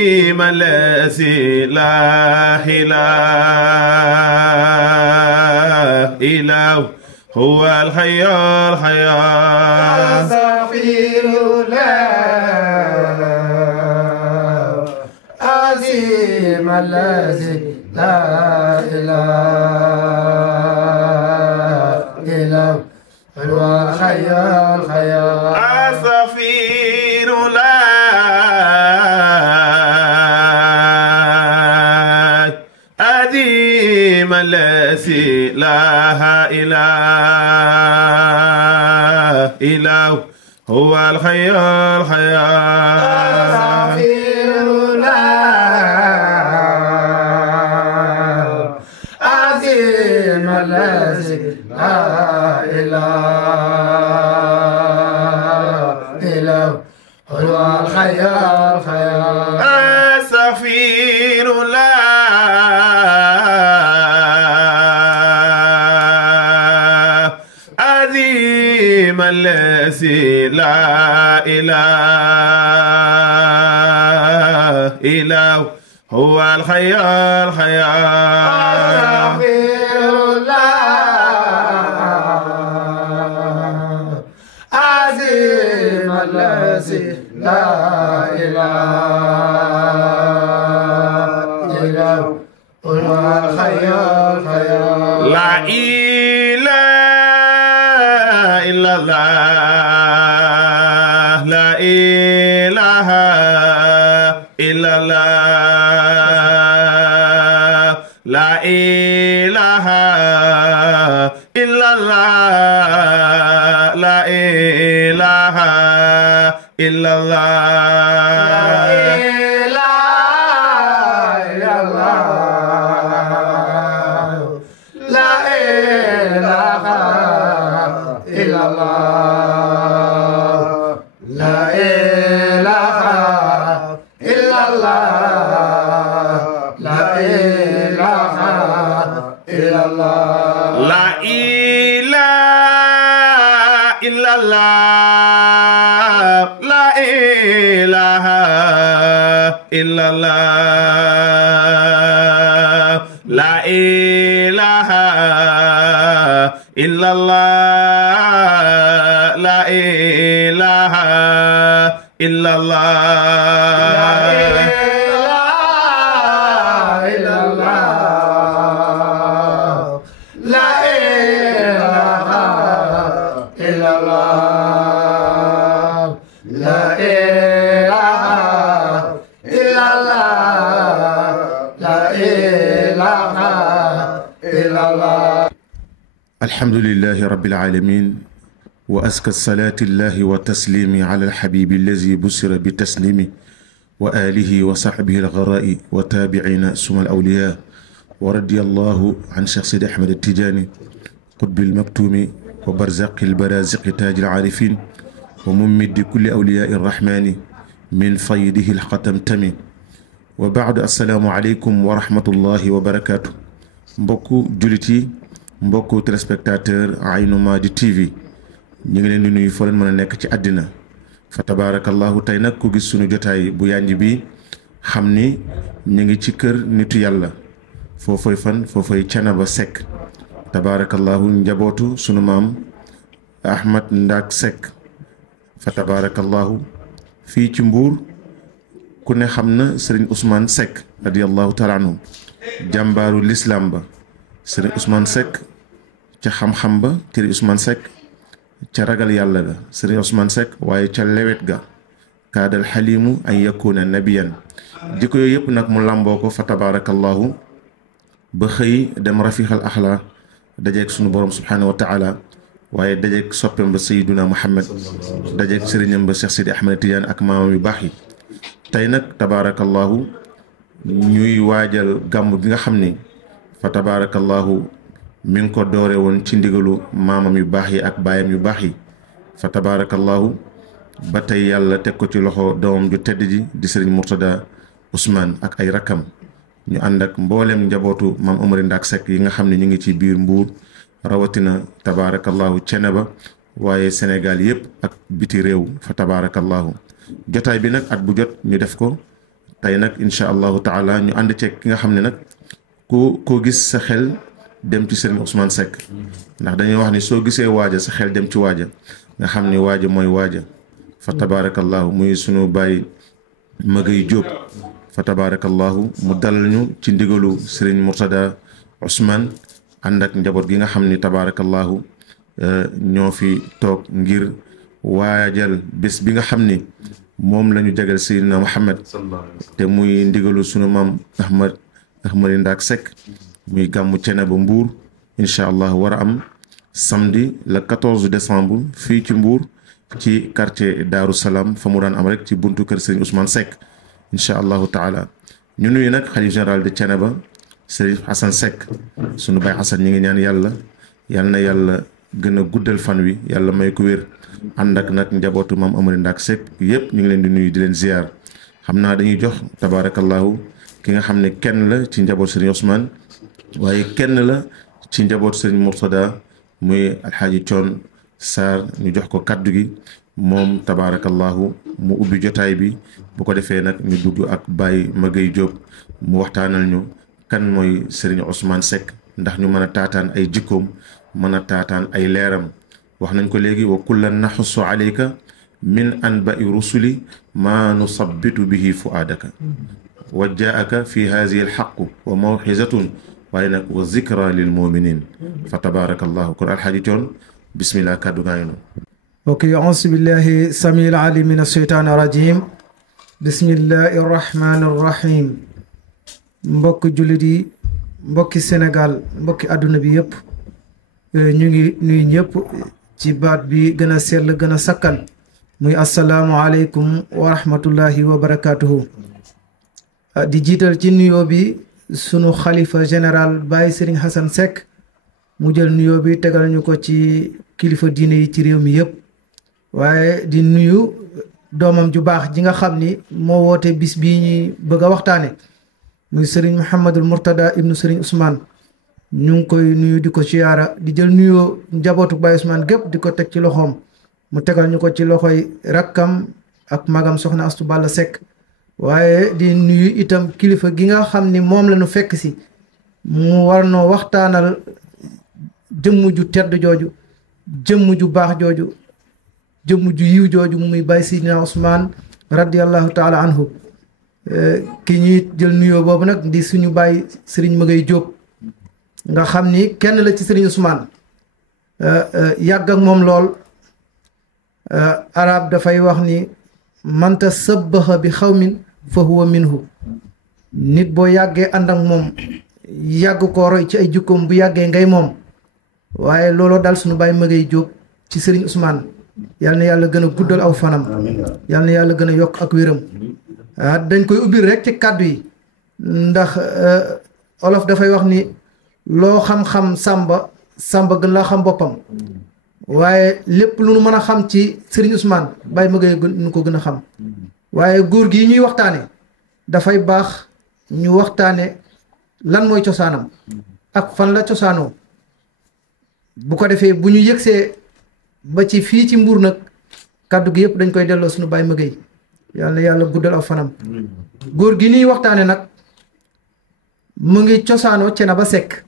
عظيم الذي لا إله إلا هو الحي الحياة أستغفر الله عظيم الذي لا إله إلا هو الحي الحياة أستغفر الله عظيم الذي لا إله إلا هو الحي الحياة أستغفر الله عظيم الذي لا إله إلا هو الحي الحياة أستغفر الله عظيم الذي لا إله إلا هو الحي الحياة أستغفر الله عظيم الذي لا إله إلا هو الحي الحياة لا إله إلا الله لا إله إلا الله لا إله إلا الله لا إله إلا الله لا إله إلا الله لا إله إلا الله لا إله إلا الله لا إله إلا الله لا إله إلا الله لا إله إلا الله لا إله إلا الله الحمد لله رب العالمين وأزكى الصلاة الله وتسليم على الحبيب الذي بسر بتسليمه وآله وصحبه الغراء وتابعين سمى الأولياء ورضي الله عن شيخ سيدي أحمد التجاني قطب المكتوم وبرزق البرازق تاج العارفين وممد كل أولياء الرحمن من فيده الختمتم وبعد السلام عليكم ورحمة الله وبركاته mbokku jullit yi mbokku téléspectateur Aynou Mady TV ñu ngi leen di nuyu foo leen mën a nekk ci àddina fa tabaarakallahu tey nag ku gis sunu jotaay bu yànj bi xam ni ñu ngi ci kër nitu yàlla foofay fan foofay Canaba Seck tabaarakallahu njabootu sunu maam Ahmad Ndaak Seck fa tabaarakallahu fii ci Mbuur ku ne xam na Serigne Ousmane Seck radiyallahu taala anhu jàmbaaru l'islam ba Serigne Ousmane Seck ca xam-xam ba Serigne Ousmane Seck ca ragal yàlla ga Serigne Ousmane Seck waaye ca lewet ga kaadal xalimu an yakuna nabiyan jikko yooyu yëpp nag mu làmboo ko fa tabaarakallahu ba xëy dem rafiqal axla dajeeg sunu borom subhanahu wa taala waaye dajeeg soppeem ba Sayyiduna Muhammad dajeeg sëriñam ba Cheikh Sidi Ahmed Tidiane ak maamam yu baax yi tey nag tabaarakallahu ñuy waajal gàmm gi nga xam ni fa tabaarakallahu mi ngi ko doore woon ci ndigalu maamam yu baax yi ak baayam yu baax yi fa tabaarakallahu ba tey yàlla teg ko ci loxo doomam ju tedd ji di sëriñ Murtada Ousmane ak ay rakkam ñu ànd ak mboolem njabootu maam Omar Ndaak Seck yi nga xam ne ñu ngi ci biir Mbuur rawatina tabaarakallahu Ceneba waaye Sénégal yëpp ak biti réew fa tabaarakallahu jotaay bi nag at bu jot ñu def ko tey nag incha allahu taala ñu ànd ceeg ki nga xam ne nag koo gis sa xel dem ci Serigne Ousmane Seck ndax dañuy wax ni soo gisee waaja sa xel dem ci waaja nga xam ni waaja mooy waaja fa tabarakallahu muy sunu bàyyi Magay Diop fa tabarakallahu mu dalal ñu ci ndigalu Serigne Mourtada Ousmane ànd ak njaboot gi nga xam ni tabarakallahu ñoo fi toog ngir waajal bés bi nga xam ni moom la ñu jagal Seydina Muhammad te muy ndigalu sunu maam Ahmad Ndak Seck muy gàmmu Thiénaba Mbour incha allah war a am samedi le 14 décembre fii ci Mbour ci quartier Daaru Salaam fa mu daan am rek ci buntu kër Serigne Ousmane Seck incha allahu taala ñu nuyu nag xalif général de Thiénaba Serigne Hassan Seck sunu baay Hassan ñi ngi ñaan yal na yàlla gën a guddal fan wi yàlla may ko wér ànd ak nag njabootu maam Amari Ndak Seck yëpp ñu ngi leen di nuyu di leen ziar xam naa dañuy jox tabarakallahu ki nga xam ne kenn la ci njaboot Serigne Ousmane waaye kenn la ci njaboot Serigne Mourtada muy alxaaji Thion Sarr ñu jox ko kaddu gi moom tabarakallahu mu ubbi jotaay bi bu ko defee nag ñu dugg ak Baye Magay Diop mu waxtaanal ñu kan mooy Serigne Ousmane Seck ndax ñu mën a taataan ay jikkoom mën a taataan ay leeram wax nañ ko léegi wa kullan naxussu alayka min anba'i rusuli ma nusabbitu bihi fuaadaka wa jaaka fi haadihi alxaqu wa mawxizatun waaye nag wa zikra lil muminin fa tabarakallahu kon alxaaji Thion bismillah kàddu gaa ngi noonu ok auzu billahi samiil alim min asheytaani rajim bismillahi arrahmani arrahim mbokki jullit yi mbokki Sénégal mbokki àdduna bi yëpp ñu ngi nuyu ñëpp ci baat bi gën a sell gën a sakkan muy asalaamualeykum wa rahmatullahi wa barakatuhu di jiital ci nuyoo bi sunu xalifa général Baye Serigne Hassan Seck mu jël nuyoo bi tegal ñu ko ci kilifa diine yi ci réew mi yëpp waaye di nuyu doomam ju baax ji nga xam ni moo woote bis bii ñuy bëgg a waxtaane muy Serigne Mouhamadul Mourtada ibnu Serigne Ousmane ñu ngi koy nuyu di ko siyaara di jël nuyoo njabootu Baye Ousmane gépp di ko teg ci loxoom mu tegal ñu ko ci loxoy rakkam ak magam soxna Astu Balla Seck waaye di nuyu itam kilifa gi nga xam ni moom la ñu fekk si mu war noo waxtaanal jëmm ju tedd jooju jëmm ju baax jooju jëmm ju yiw jooju muy Baye Sidina Ousmane radiallahu taala anhu ki ñuy jël nuyoo boobu nag di suñu Baye Serigne Magay Diop nga xam ni kenn la ci Serigne Ousmane yàgg ak moom lool arab dafay wax ni man tasabbaha bi xawmin fa huwa minhu nit boo yàggee ànd ak moom yàgg koo roy ci ay jukkoom bu yàggee ngay moom waaye looloo dal suñu Baye Magay Diop ci Serigne Ousmane yal na yàlla gën a guddal aw fanam yal na yàlla gën a yokk ak wéram dañ koy ubbil rek ci kàddu yi ndax olof dafay wax ni loo xam-xam sàmba gën laa xam boppam waaye lépp lu nu mën a xam ci Serigne Ousmane Baye Magay nu ko gën a xam waaye góor gi ñuy waxtaane dafay baax ñu waxtaane lan mooy cosaanam ak fan la cosaanoo bu ko defee bu ñu yëgsee ba ci fii ci Mbuur nag kàddu gi yëpp dañ koy delloo suñu Baye Magay yàlla na yàlla guddal aw fanam góor gi ñuy waxtaane nag mu ngi cosaanoo Thiénaba Seck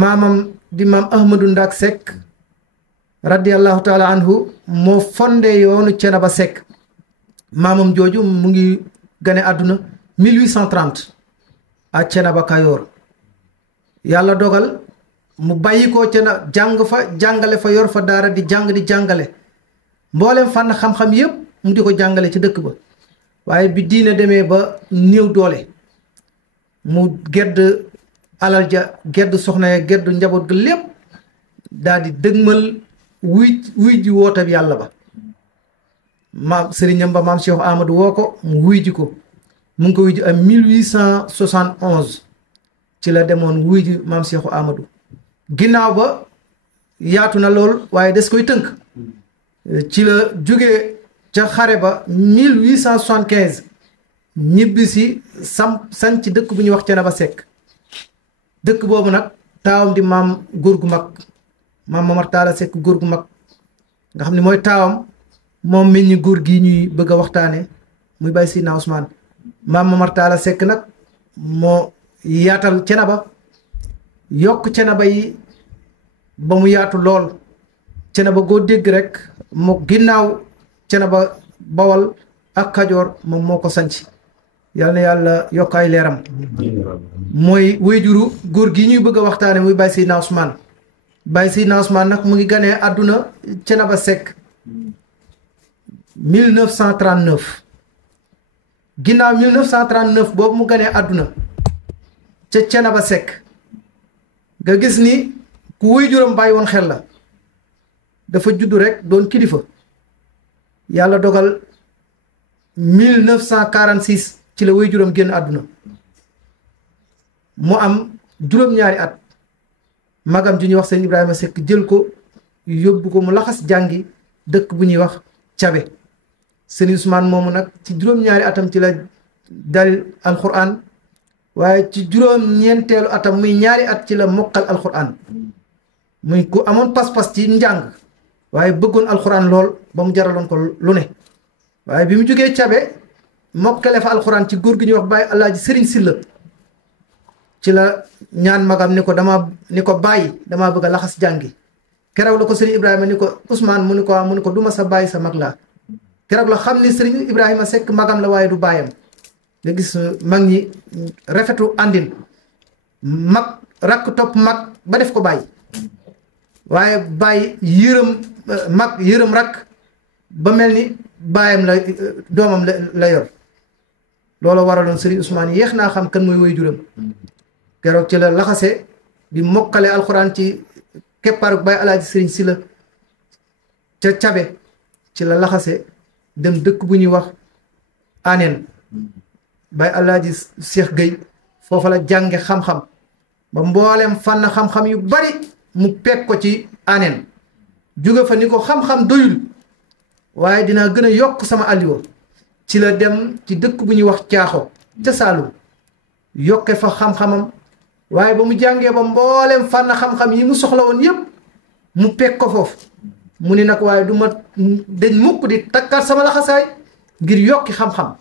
maamam di maam Ahmadou Ndak Seck radiallahu taala anhu moo fondé yoonu Thiénaba Seck maamam jooju mu ngi gane àdduna 1830 à Thiénaba Kayoor yàlla dogal mu bàyyi ko Thiénaba jàng fa jàngale fa yor fa daara di jàngale mboolem fànn xam-xam yépp mu di ko jàngale ci dëkk ba waaye bi diine demee ba néew doole mu gedd alal ja gedd soxna ya gedd njaboot ga lépp daal di dëgmal wuy ji woote yàlla ba maam sëriñam ba maam Cheikh Amadou woo ko mu wuy ji ko mu ngi ko wuy ji am 1871 ci la demoon wuy ji maam Cheikh Amadou ginnaaw ba yaatu na lool waaye des koy tënk ci la jógee ca xare ba 1875 ñibbi si sañ ci dëkk bu ñuy wax Thiénaba Seck dëkk boobu nag taawam di maam góor gu mag maam Mamar Talla Seck góor gu mag nga xam ne mooy taawam moom meññi góor gi ñuy bëgg a waxtaane muy Baye Sidna Ousmane. maam Momar Talla Seck nag moo yaatal Cenaba yokk Cenaba yi ba mu yaatu lool Cenaba goo dégg rek moo ginnaaw Cenaba Bawal ak Kajoor moom moo ko sanc yal na yàlla yokk ay leeram mooy wéyjuru góor gi ñuy bëgg a waxtaane muy Baye Sidna Ousmane. Baye Sidna Ousmane nag mu ngi ganee àdduna Cenaba Seck 1939 ginnaaw 1939 boobu mu ganee àdduna ca Cenaba Seck nga gis ni ku wéyjuram bàyyi woon xel la dafa juddu rek doon kilifa yàlla dogal 1946 ci la wéyjuram génn àdduna mu am juróom-ñaari at magam ju ñuy wax sëñ Ibrahima Seck jël ko yóbbu ko mu laxas jàngi dëkk bu ñuy wax Cabe sëñ Ousmane moomu nag ci juróom-ñaari atam ci la dal alquran waaye ci juróom-ñeenteelu atam muy ñaari at ci la mokkal alquran muy ku amoon pas-pas ci njàng waaye bëggoon alquran lool ba mu jaraloon ko lu ne waaye bi mu jógee Cabe mokkale fa alquran ci góor gi ñuy wax Baye Alaaji Sëriñ Silla ci la ñaan magam ni ko bàyyi damaa bëgg a laxas jàngi keroog la ko sëriñ Ibrahima ni ko Ousmane mu ni ko duma sa bàyyi sa mag laa keroog la xam ni sëriñ Ibrahima Seck magam la waaye du bàyyam nga gis mag ñi rafetu àndin mag rakk topp mag ba def ko bàyyi waaye bàyyi yërëm rakk ba mel ni bàyyam la doomam la yor loolu waraloon sëriñ Ousmane yéex naa xam kan mooy waajuram keroog ci la laxase bi mokkale alxuraan ci keppaaruk Baye Alaaji Sëriñ Silla ca Cabe ci la laxase dem dëkk bu ñuy wax Aneen Baye Alaaji Cheikh Gueye foofa la jànge xam-xam ba mboolem fànn xam-xam yu bari mu peg ko ci Aneen jóge fa ni ko xam-xam doyul waaye dinaa gën a yokk sama alliwo ci la dem ci dëkk bu ñuy wax Caaxo ca Saalum yokke fa xam-xamam waaye ba mu jàngee ba mboolem fànn xam-xam yi mu soxla woon yépp mu peg ko foofu mu ni nag waaye du ma dañ mukk di takkaat sama laxasaay ngir yokki xam-xam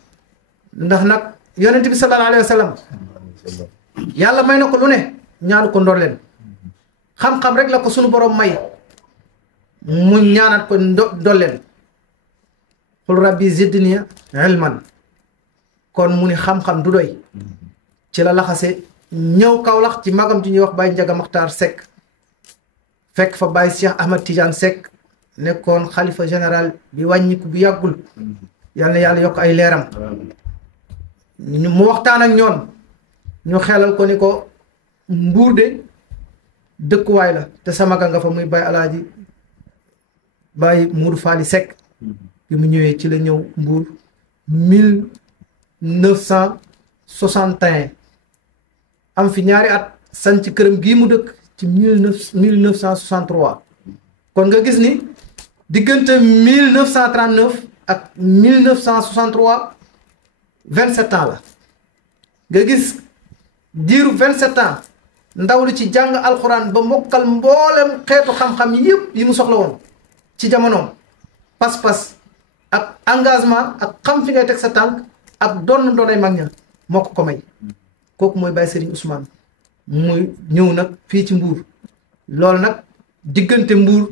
ndax nag yonent bi sallallahu alayhi wa sallam yàlla may na ko lu ne ñaanu ko ndor leen xam-xam rek la ko sunu borom may mu ñaanat ko dolleen xul rabbi zidni ilman kon mu ni xam-xam du doy ci la laxase ñëw Kawlax ci magam ji ñuy wax Baye Njaga Maxtaar Seck fekk fa Baye Cheikh Ahmad Tidiane Seck nekkoon xalifa général bi wàññiku bu yàggul yal na yàlla yokk ay leeram mu waxtaan ak ñoom ñu xelal ko ni ko Mbuur de dëkkuwaay la te sa maga nga fa muy Baye Alaaji Baye Mourou Faly Seck bi mu ñëwee ci la ñëw Mbuur 1961 am fi ñaari at sanc këram gii mu dëkk ci 1963 kon nga gis ni diggante 1939 ak 1963 27 ans la nga gis diiru 27 ans ndaw li ci jàng alxuraan ba mokkal mboolem xeetu xam-xam yëpp yi mu soxla woon ci jamonoom pas-pas ak engagement ak xam fi ngay teg sa tànk ak doonay mag ña moo ko may kooku mooy Baye Serigne Ousmane muy ñëw nag fii ci Mbuur loolu nag diggante Mbuur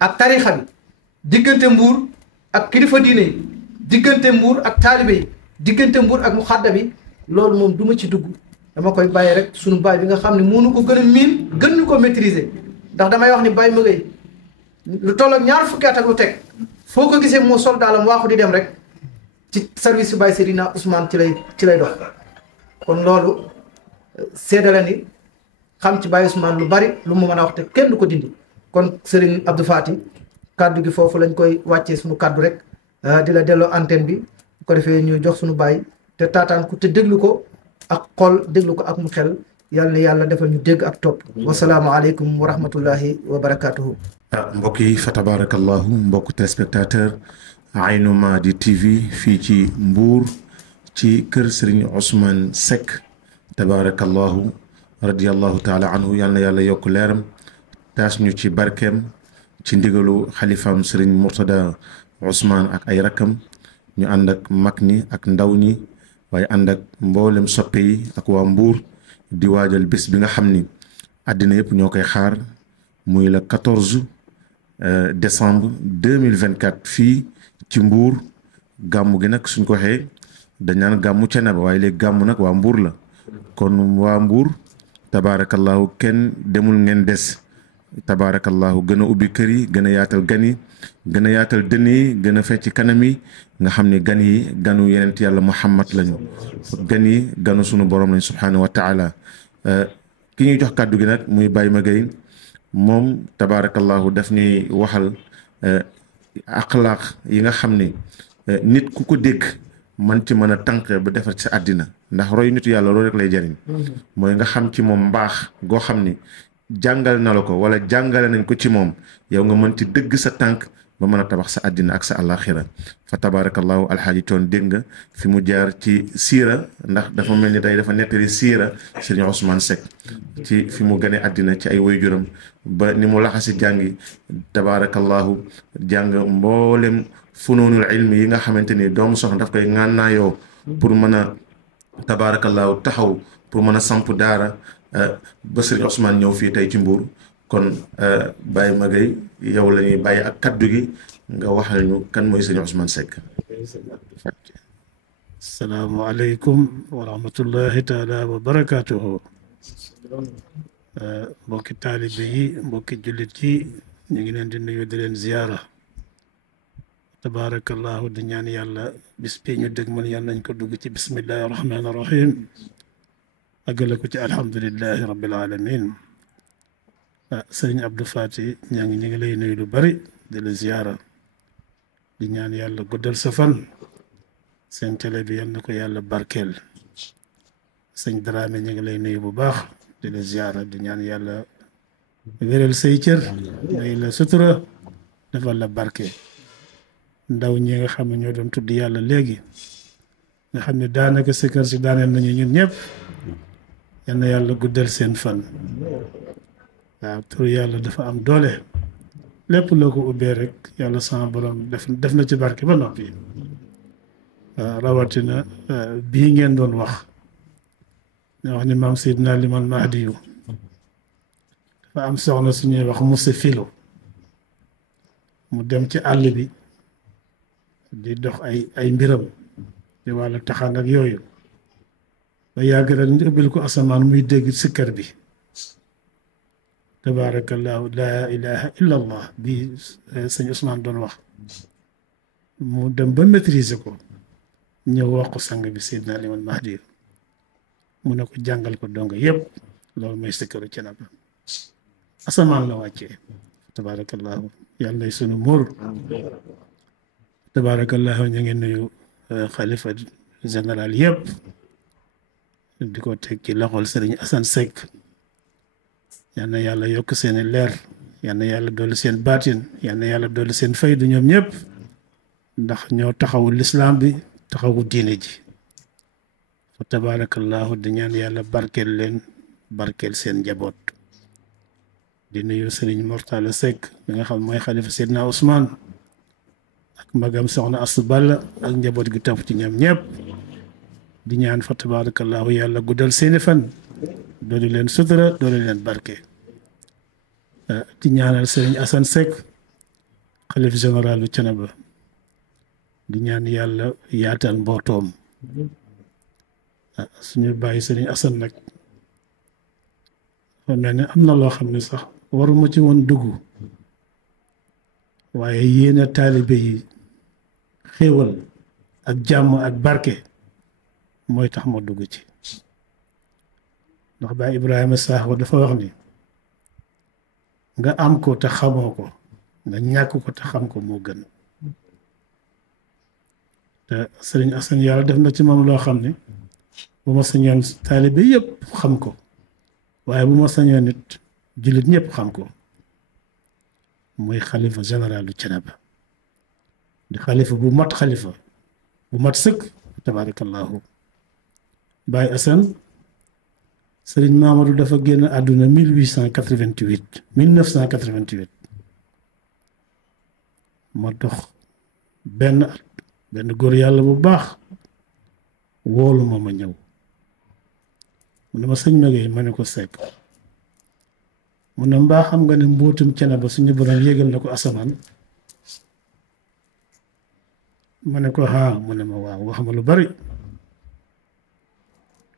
ak tarixa bi diggante Mbuur ak kilifa diine yi diggante Mbuur ak taalibe yi diggante Mbuur ak muxadda bi loolu moom du ma ci dugg dama koy bàyyi rek sunu baay bi nga xam ne mënu ko gën a miin gën ñu ko maîtriser ndax damay wax ni Baye Mëgëy lu toll ak ñaar fukki at ak lu teg foo ko gisee moo sol daalam waaxu di dem rek ci service yu Baye Seydina Ousmane ci lay dox kon loolu seedale ni xam ci Baye Ousmane lu bari lu mu mën a wax te kenn du ko dindi kon Serigne Abdou Fati kaddu gi foofu lañ koy wàccee suñu kaddu rek di la delloo antenne bi bu ko defee ñu jox suñu baay te taataan ko te déglu ko ak xol déglu ko ak mu xel yàlla na yàlla defal ñu dégg ak topp wasalaamualeykum wa rahmatullahi wa barakatuhu mbokk yi fa tabarakallahu mbokk téléspectateur Aynou Mady TV fii ci Mbour ci kër Serigne Ousmane Seck tabarakallahu radiallahu taala anhu yàlla na yàlla yokk leeram taas ñu ci barkeem ci ndigalu xalifaam Serigne Mourtada Ousmane ak ay rakkam ñu ànd ak mag ñi ak ndaw ñi waaye ànd ak mboolem soppe yi ak waa Mbuur di waajal bés bi nga xam ni àddina yëpp ñoo koy xaar muy le 14 décembre 2024 fii ci Mbuur. gàmmu gi nag suñ ko waxee dañ naan gàmmu Thiénaba waaye léegi gàmmu nag waa Mbuur la kon waa Mbuur tabaarakallahu kenn demul ngeen des tabaarakallahu gën a ubbi kër yi gën a yaatal gan yi gën a yaatal dënn yi gën a fecc kanam yi nga xam ne gan yi ganu yenent yàlla Muhammad lañu gan yi ganu sunu borom lañ subhaanahu wa taala ki ñuy jox kàddu gi nag muy Baye Magueye moom tabaarakallahu daf ñuy waxal axlaaq yi nga xam ne nit ku ko dégg man ci mën a tànq ba defar ci sa àddina ndax roy nitu yàlla loolu rek lay jariñ mooy nga xam ci moom mbaax goo xam ni jàngal na la ko wala jàngale nañ ko ci moom yow nga mën ci dëgg sa tànk ba mën a tabax sa àddina ak sa àllaaxira fa tabarakallahu alxaaji Thione dégg nga fi mu jaar ci siira ndax dafa mel ni tey dafa nettali siira Serigne Ousmane Seck ci fi mu gane àddina ci ay waajuram ba ni mu laxasi jàngi tabarakallahu jàng mboolem funoonul ilmi yi nga xamante ni doomu soxna daf koy ŋànnaayoo pour mën a tabaarakallaahu taxaw pour mën a samp daara ba Sëriñ Ousmane ñëw fii tey ci Mbuur kon Baye Magueye yow la ñuy bàyyi ak kaddu gi nga waxal ñu kan mooy Sëriñ Ousmane Seck. asalaamaaleykum wa rahmatullahi taala wa barakaatuhu. mbokki taalibe yi mbokki jullit yi ñu ngi leen di nuyu di leen ziyaara. tabaarakallahu di ñaan yàlla bis bi ñu dégg man yàlla nañ ko dugg ci bismillahi rahmaani rahim àggale ko ci alhamdulillahi rabbil alamin sëriñ Abdou Fati ñaa ngi ñu ngi lay nuyu lu bari di la ziyaara di ñaan yàlla guddal sa fan seen télé bi yal na ko yàlla barkeel sëñ Dramé ñu ngi lay nuyu bu baax di la ziyaara di ñaan yàlla wéral say cër may la sutura defal la barke ndaw ñi nga xam ne ñoo doon tudd yàlla léegi nga xam ne daanaka sikkar si daaneel nañu ñun ñëpp yal na yàlla guddal seen fan waaw tur yàlla dafa am doole lépp loo ko ubbee rek yàlla sama borom def na ci barke ba noppi waaw rawatina bii ngeen doon wax ñoo wax ni maam Seydina Liman Mahdi yu dafa am soxna suñuy wax Moussa Filo mu dem ci àll bi di dox ay mbiram di wàllu taxaan ak yooyu ba yàgg rek ñu ubbil ko asamaan muy dégg sikkar bi tabaarakallahu laa ilaha illa allah bi sëñ Ousmane doon wax mu dem ba maîtriser ko ñëw wax ko sang bi Seydina Liman Mahdi mu ne ko jàngal ko donga yëpp loolu mooy sikkaru Thiénaba asamaan la wàccee tabaarakallahu yàlla nay sunu móor tabaarakallahu ñu ngi nuyu xalifa général yëpp di ko teg ci loxol Sëriñ Assane Seck yal na yàlla yokk seeni leer yal na yàlla dolli seen baatin yal na yàlla dolli seen faydu ñoom ñëpp ndax ñoo taxawu lislaam bi taxawu diine ji fa tabaarakallahu di ñaan yàlla barkeel leen barkeel seen njaboot di nuyu Sëriñ Mortala Seck mi nga xam mooy xalifa Seydina Ousmane ak magam soxna Astu Balla ak njaboot gi topp ci ñoom ñëpp di ñaan fa tabaarakallahu yàlla guddal seeni fan dooli leen sutura dooli leen barke di ñaanal Sëriñ Assane Seck xalif général bu Thiénaba di ñaan yàlla yaatal mbootoom suñu bàyyi Sëriñ Assane nag dafa mel ni am na loo xam ne sax waruma ci woon dugg waaye yéena taalibe yi xéewal ak jàmm ak barke mooy tax ma dugg ci ndax Baay Ibrahima Sakho dafa wax ni nga am ko te xamoo ko nga ñàkk ko te xam ko moo gën te Sëriñ Assane yàlla def na ci moom loo xam ne bu ma sañoon taalibe yëpp xam ko waaye bu ma sañoon nit jullit ñëpp xam ko muy xalifa général du Thiénaba di xalifa bu mat xalifa bu mat sëkk tabarakallahu Baay Assane Sëriñ Mamadou dafa génn àdduna 1988 ma dox benn at benn góor yàlla bu baax woolu ma ñëw mu ne ma sëñ Maguette ma ne ko Seck mu ne mbaa xam nga ne mbootum cene ba suñu borom yégal na ko asamaan ma ne ko mu ne ma waaw wax ma lu bari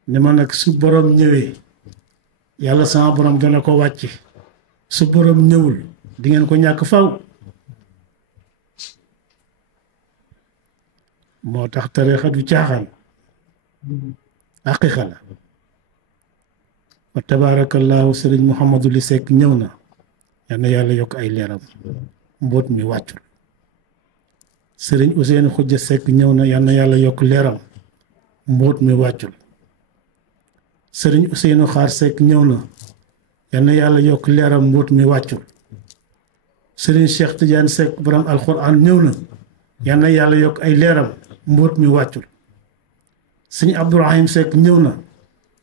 ne ma nag su borom ñëwee yàlla sama borom dana ko wàcce su borom ñëwul di ngeen ko ñàkk faw moo tax tariixa du caaxaan haqiiqa la wa tabaarakallaahu sëriñ Mouhamadou Li Seck ñëw na yal na yàlla yokk ay leeram mbóot mi wàccul sëriñ Ousseynou Khoudia Seck ñëw na yal na yàlla yokk leeram mbóot mi wàccul sëriñ Ousseynou Xaar Seck ñëw na yal na yàlla yokk leeram mbóot mi wàccul sëriñ Cheikh Tidiane Seck borom alxuraan ñëw na yal na yàlla yokk ay leeram mbóot mi wàccul sëriñ Abdourahim Seck ñëw na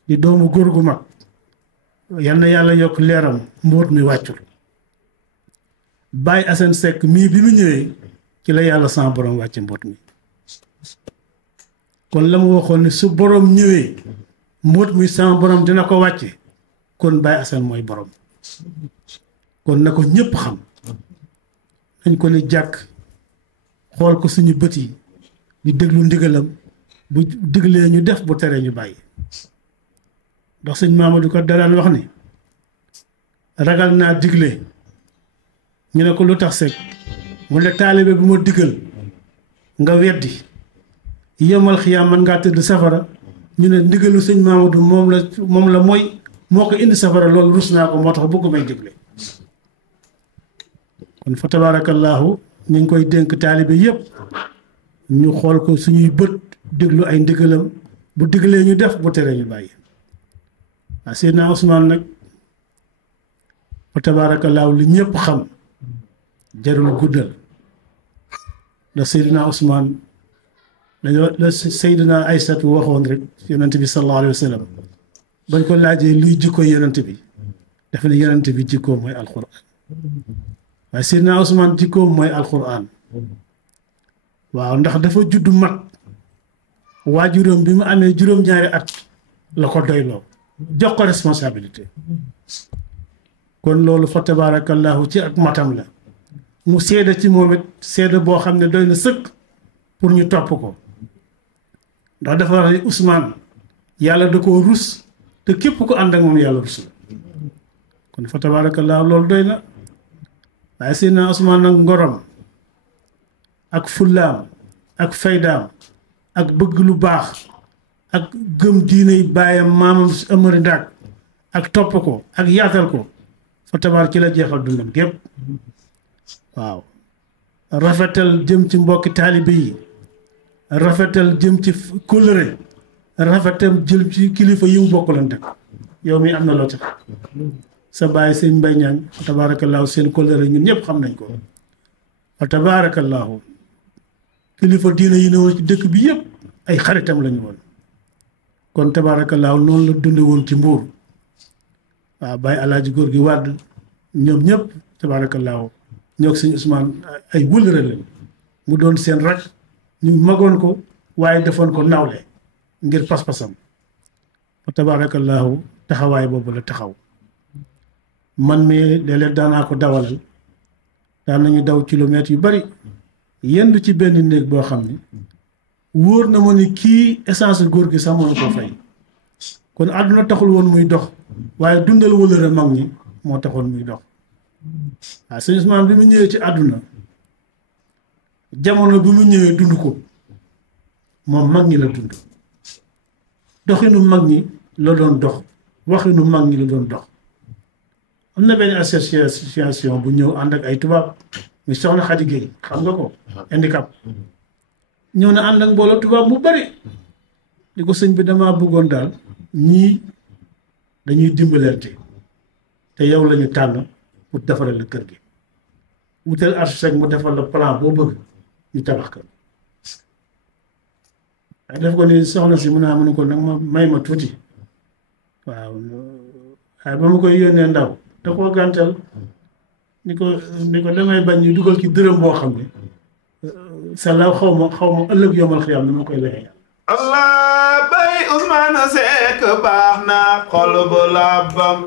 di doomu góor gu mag yal na yàlla yokk leeram mbóot mi wàccul Baye Assane Seck mii bi mu ñëwee ci la yàlla sama borom wàcce mbóot mi kon la mu waxoon ne su borom ñëwee mbóot mi sama borom dina ko wàcce kon Baye Assane mooy borom kon na ko ñépp xam dañ ko ne jàkk xool ko suñu bët yi di déglu ndigalam bu diglee ñu def bu teree ñu bàyyi ndax sëñ Mamadou ko daan wax ni ragal naa digle ñu ne ko lu tax Seck mu ne taalibe bu ma digal nga weddi yemal xiyaam man ngaa tëdd safara ñu ne ndigalu sëñ Mamadou moom la mooy moo ko indi safara loolu rus naa ko moo tax bëgg may digle kon fa tabaarakallaahu ñu ngi koy dénk taalibe yépp ñu xool ko suñuy bët déglu ay ndigalam bu diglee ñu def bu teree ñu bàyyi waaw Seydina Ousmane nag fa tabaarakallaahu li ñëpp xam jarul guddal ndax Seydina Ousmane dañoo la Seydina Aysatu waxoon rek yonent bi sallallahu alayhi wa sallam bañ ko laajee luy jikko yonent bi dafa ne yonent bi jikkoom mooy alquran waaye Seydina Ousmane jikkoom mooy alquran waaw ndax dafa juddu mag waajuram bi mu amee juróom-ñaari at la ko doyloo jox ko responsabilité kon loolu fa tabaarakallaahu ci ak matam la mu seede ci moom it seede boo xam ne doy na sëkk pour ñu topp ko ndax dafa wax ne Ousmane yàlla da koo rus te képp ko ànd ak moom yàlla rus la kon fa tabaarakallaahu loolu doy na waaye Seydina Ousmane nag ngorom ak fullaam ak faydaam ak bëgg lu baax ak gëm diinay baayam maamam Amari Ndaak ak topp ko ak yaatal ko fa tabaar ci la jeexal dundam gépp waaw rafetal jëm ci mbokki taalibe yi rafetal jëm ci kóllëre rafetal jëm ci kilifa yi mu bokkalante yow mi am na loo ci sa baay sëñ Mbay Ñaŋ fa tabaarakallaahu seen kóllëre ñun ñëpp xam nañ ko fa tabaarakallaahu kilifa diina yi ne woon ci dëkk bi yëpp ay xaritam lañu woon kon tabaarakallaahu noonu la dunde woon ci Mbuur waaw Baay Alaaji Góor gi Wàdd ñoom ñëpp tabaarakallaahu ñoo sëñ Ousmane ay wëllëre lañ mu doon seen rak ñu magoon ko waaye defoon ko nawle ngir pas-pasam fa tabaarakallaahu taxawaay boobu la taxaw man mi léeg-léeg daanaa ko dawalal daan nañu daw kilomètres yu bari yendu ci benn néeg boo xam ne wóor na ma ni kii essence góor gi sax mënu ko fay kon àdduna taxul woon muy dox waaye dundal wëllëre mag ñi moo taxoon muy dox waaw sëñ Ousmane bi mu ñëwee ci àdduna jamono bi mu ñëwee dund ko moom mag ñi la dund doxinu mag ñi la doon dox waxinu mag ñi la doon dox am na benn association bu ñëw ànd ak ay tubaab muy soxna Xadi Géey xam nga ko handicap ñëw na ànd ak mbooloo tubaab mu bari di ko sëñ bi damaa bëggoon daal ñii dañuy dimbalante te yow lañu tànn pour defaral la kër gi wutal architecte mu defal la plan boo bëgg ñu tabax kër waaye def ko ni soxna si mun naa mënu ko nag ma may ma tuuti waaw waaye ba ma koy yónnee ndaw da koo gàntal ni ko damay bañ ñu dugal ci dërëm boo xam ne salaw xaw ma ëllëg yomal xiyam ni ma koy waxee Allah bay Ousmane Seck baax na xol bu labam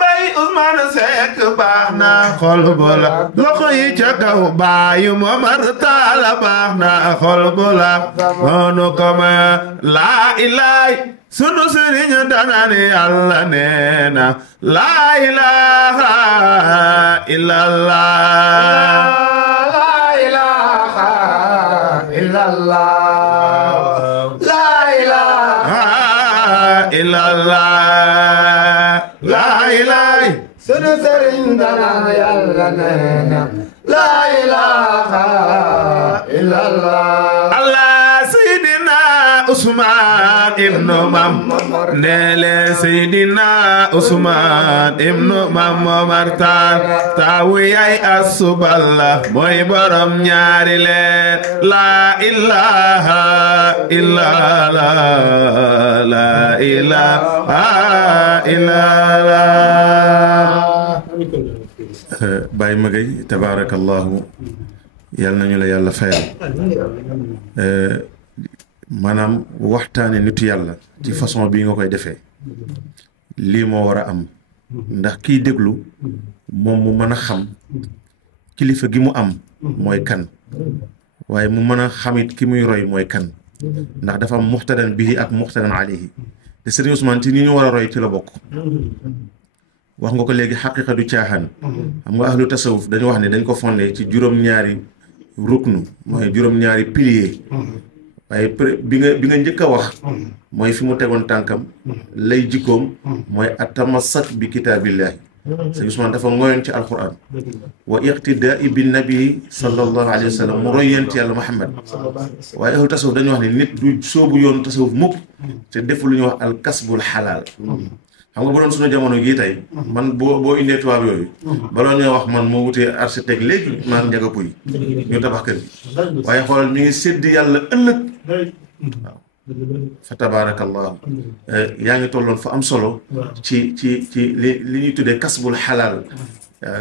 bay Ousmane Seck baax na xol bu la loxo yi ca kaw baayu Momar Talla baax na xol bu la noonu ko ma laa ilaay sunu sëriñ danaan Yàlla nee na laa ilaaha illallah laa ilaaha sunu sëriñ danaan Yàlla nee na laa ilaaha illallah Allah Seydina Ousmane ibnu Mam Ndele Seydina Ousmane ibnu Mam Momar Tall taawu yaay asuballa mooy borom ñaari leer laa ilaaha illallah laa ilaaha illallah Baye Magay tabaarakallahu yàlla nañu la yàlla fayal maanaam waxtaane nitu yàlla ci façon bii nga koy defee lii moo war a am ndax kiy déglu moom mu mën a xam kilifa gi mu am mooy kan waaye mu mën a xamit ki muy roy mooy kan ndax dafa am muxtadan bihi ak muxtadan alayhi te Sëriñ Ousmane ci ni ñu war a roy ci la bokk wax nga ko léegi xaqiqa du caaxaan xam nga ahlu tasawuf dañu wax ne dañ ko fondé ci juróom-ñaari ruknu mooy juróom-ñaari pilier waaye bi nga njëkk a wax mooy fi mu tegoon tànkam lay jikkoom mooy atamassak bi kitaabillahi Sëñ Ousmane dafa ngoyoon ci alquran wa iqtidaai bi nabii sallallahu alayhi wa sallam mu roy yent yàlla Muhammad waaye ahlu tasawuf dañu wax ne nit du soobu yoonu tasawuf mukk te def lu ñuy wax al kasbul xalaal xam nga bu doon suñu jamono gii tey man boo indee tubaab yooyu baloo ñoo wax man moo wutee architecte léegi maan njaga puy ñu tabax kër gi waaye xoolal mi ngi sédd yàlla ëllëg waaw fa tabaarakallahu yaa ngi tolloon fa am solo ci li ñuy tuddee kasbul xalaal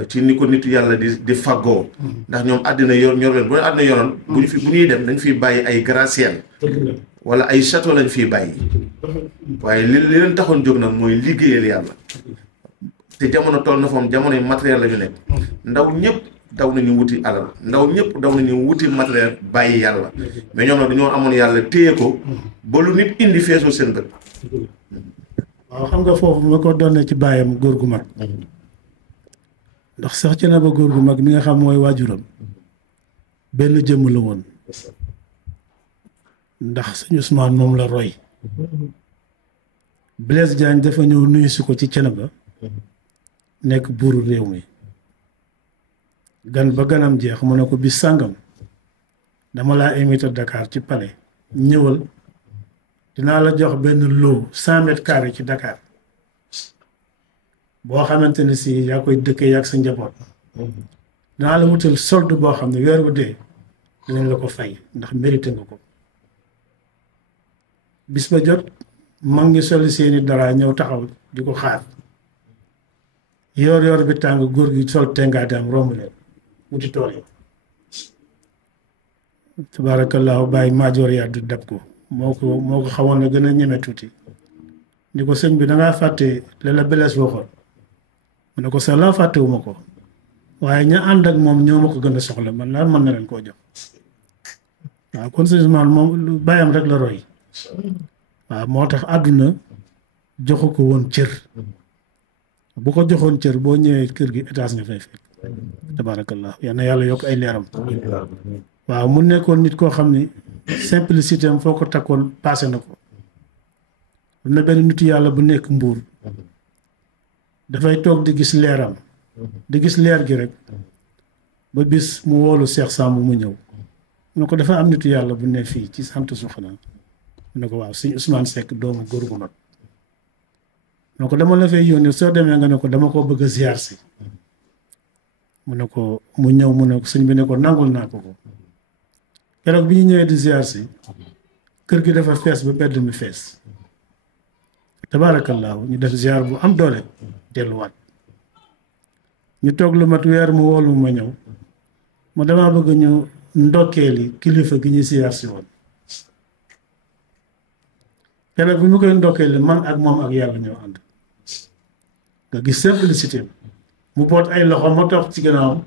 ci ni ko nitu yàlla di faggoo ndax ñoom àddina ñor leen bu leen àddina yoroon bu ñuy dem dañ fiy bàyyi ay gratte-ciel wala ay château lañ fiy bàyyi waaye li leen taxoon jóg nag mooy liggéeyal yàlla te jamono toll na foom jamono yi matériel la ñu nekk ndaw ñëpp daw nañu wuti alal ndaw ñëpp daw nañu wuti matériel bàyyi yàlla mais ñoom nag dañoo amoon yàlla téye ko ba lu nit indi feesul seen bët. waaw xam nga foofu ma ko doon ci bàyyam góor gu mag ndax sax ci na ba góor gu mag mi nga xam mooy waajuram benn jëmm la woon ndax sëñ Ousmane moom la roy Blaise Diagne dafa ñëw nuyu si ko ci Thiénaba nekk buuru réew mi gan ba ganam jeex mu ne ko bis sàngam dama laa invité Dakar ci palais ñëwal dinaa la jox benn lot 100 mètres carrés ci Dakar boo xamante ne si yaa koy dëkkee yàgg sa njaboot dinaa la wutal solde boo xam ne weer wu dee dinañ la ko fay ndax mérité nga ko bis ba jot mag ngi soli seeni dara ñëw taxaw di ko xaar yoor bi tàng góor gi sol tengaadaam romb leen wuti tool yi tabaarakallaahu bàyyi maajoor yàddu dab ko moo ko xawoon na gën a ñeme tuuti ni ko sëñ bi dangaa fàtte la Blaise waxoon mu ne ko sax laa fàttewuma ko waaye ña ànd ak moom ñoo ma ko gën a soxla man laa mën na leen koo jox waaw kon sëñ Ousmane moom bàyyam rek la roy waaw moo tax àdduna joxu ko woon cër bu ko joxoon cër boo ñëwee kër gi étage nga fay fekk tabaarakallah yal na yàlla yokk ay leeram waaw mu nekkoon nit koo xam ni simplicité am foo ko takkoon passé na ko am na benn nitu yàlla bu nekk Mbuur dafay toog di gis leeram di gis leer gi rek ba bis mu woolu Seex Samb mu ñëw mu ne ko dafa am nitu yàlla bu ne fii ci sant Soxna mu ne ko waaw sëñ Ousmane Seck doomu góor gu mag mu ne ko dama la fay yónnee soo demee nga ne ko dama koo bëgg a ziar si mu ne ko mu ñëw mu ne ko sëñ bi ne ko nangul naa ko keroog bi ñu ñëwee di ziar si kër gi dafa fees ba bedd mi fees tabaarakallaahu ñu def ziar bu am doole delluwaat ñu toog lu mat weer mu woolu ma ñëw ma damaa bëgg ñu ndokkeeli kilifa gi ñu siyaar si woon keroog bi mu koy ndokkeeli man ak moom ak yàlla ñoo ànd nga gis simplicité mu boot ay loxo ma topp ci gannaawam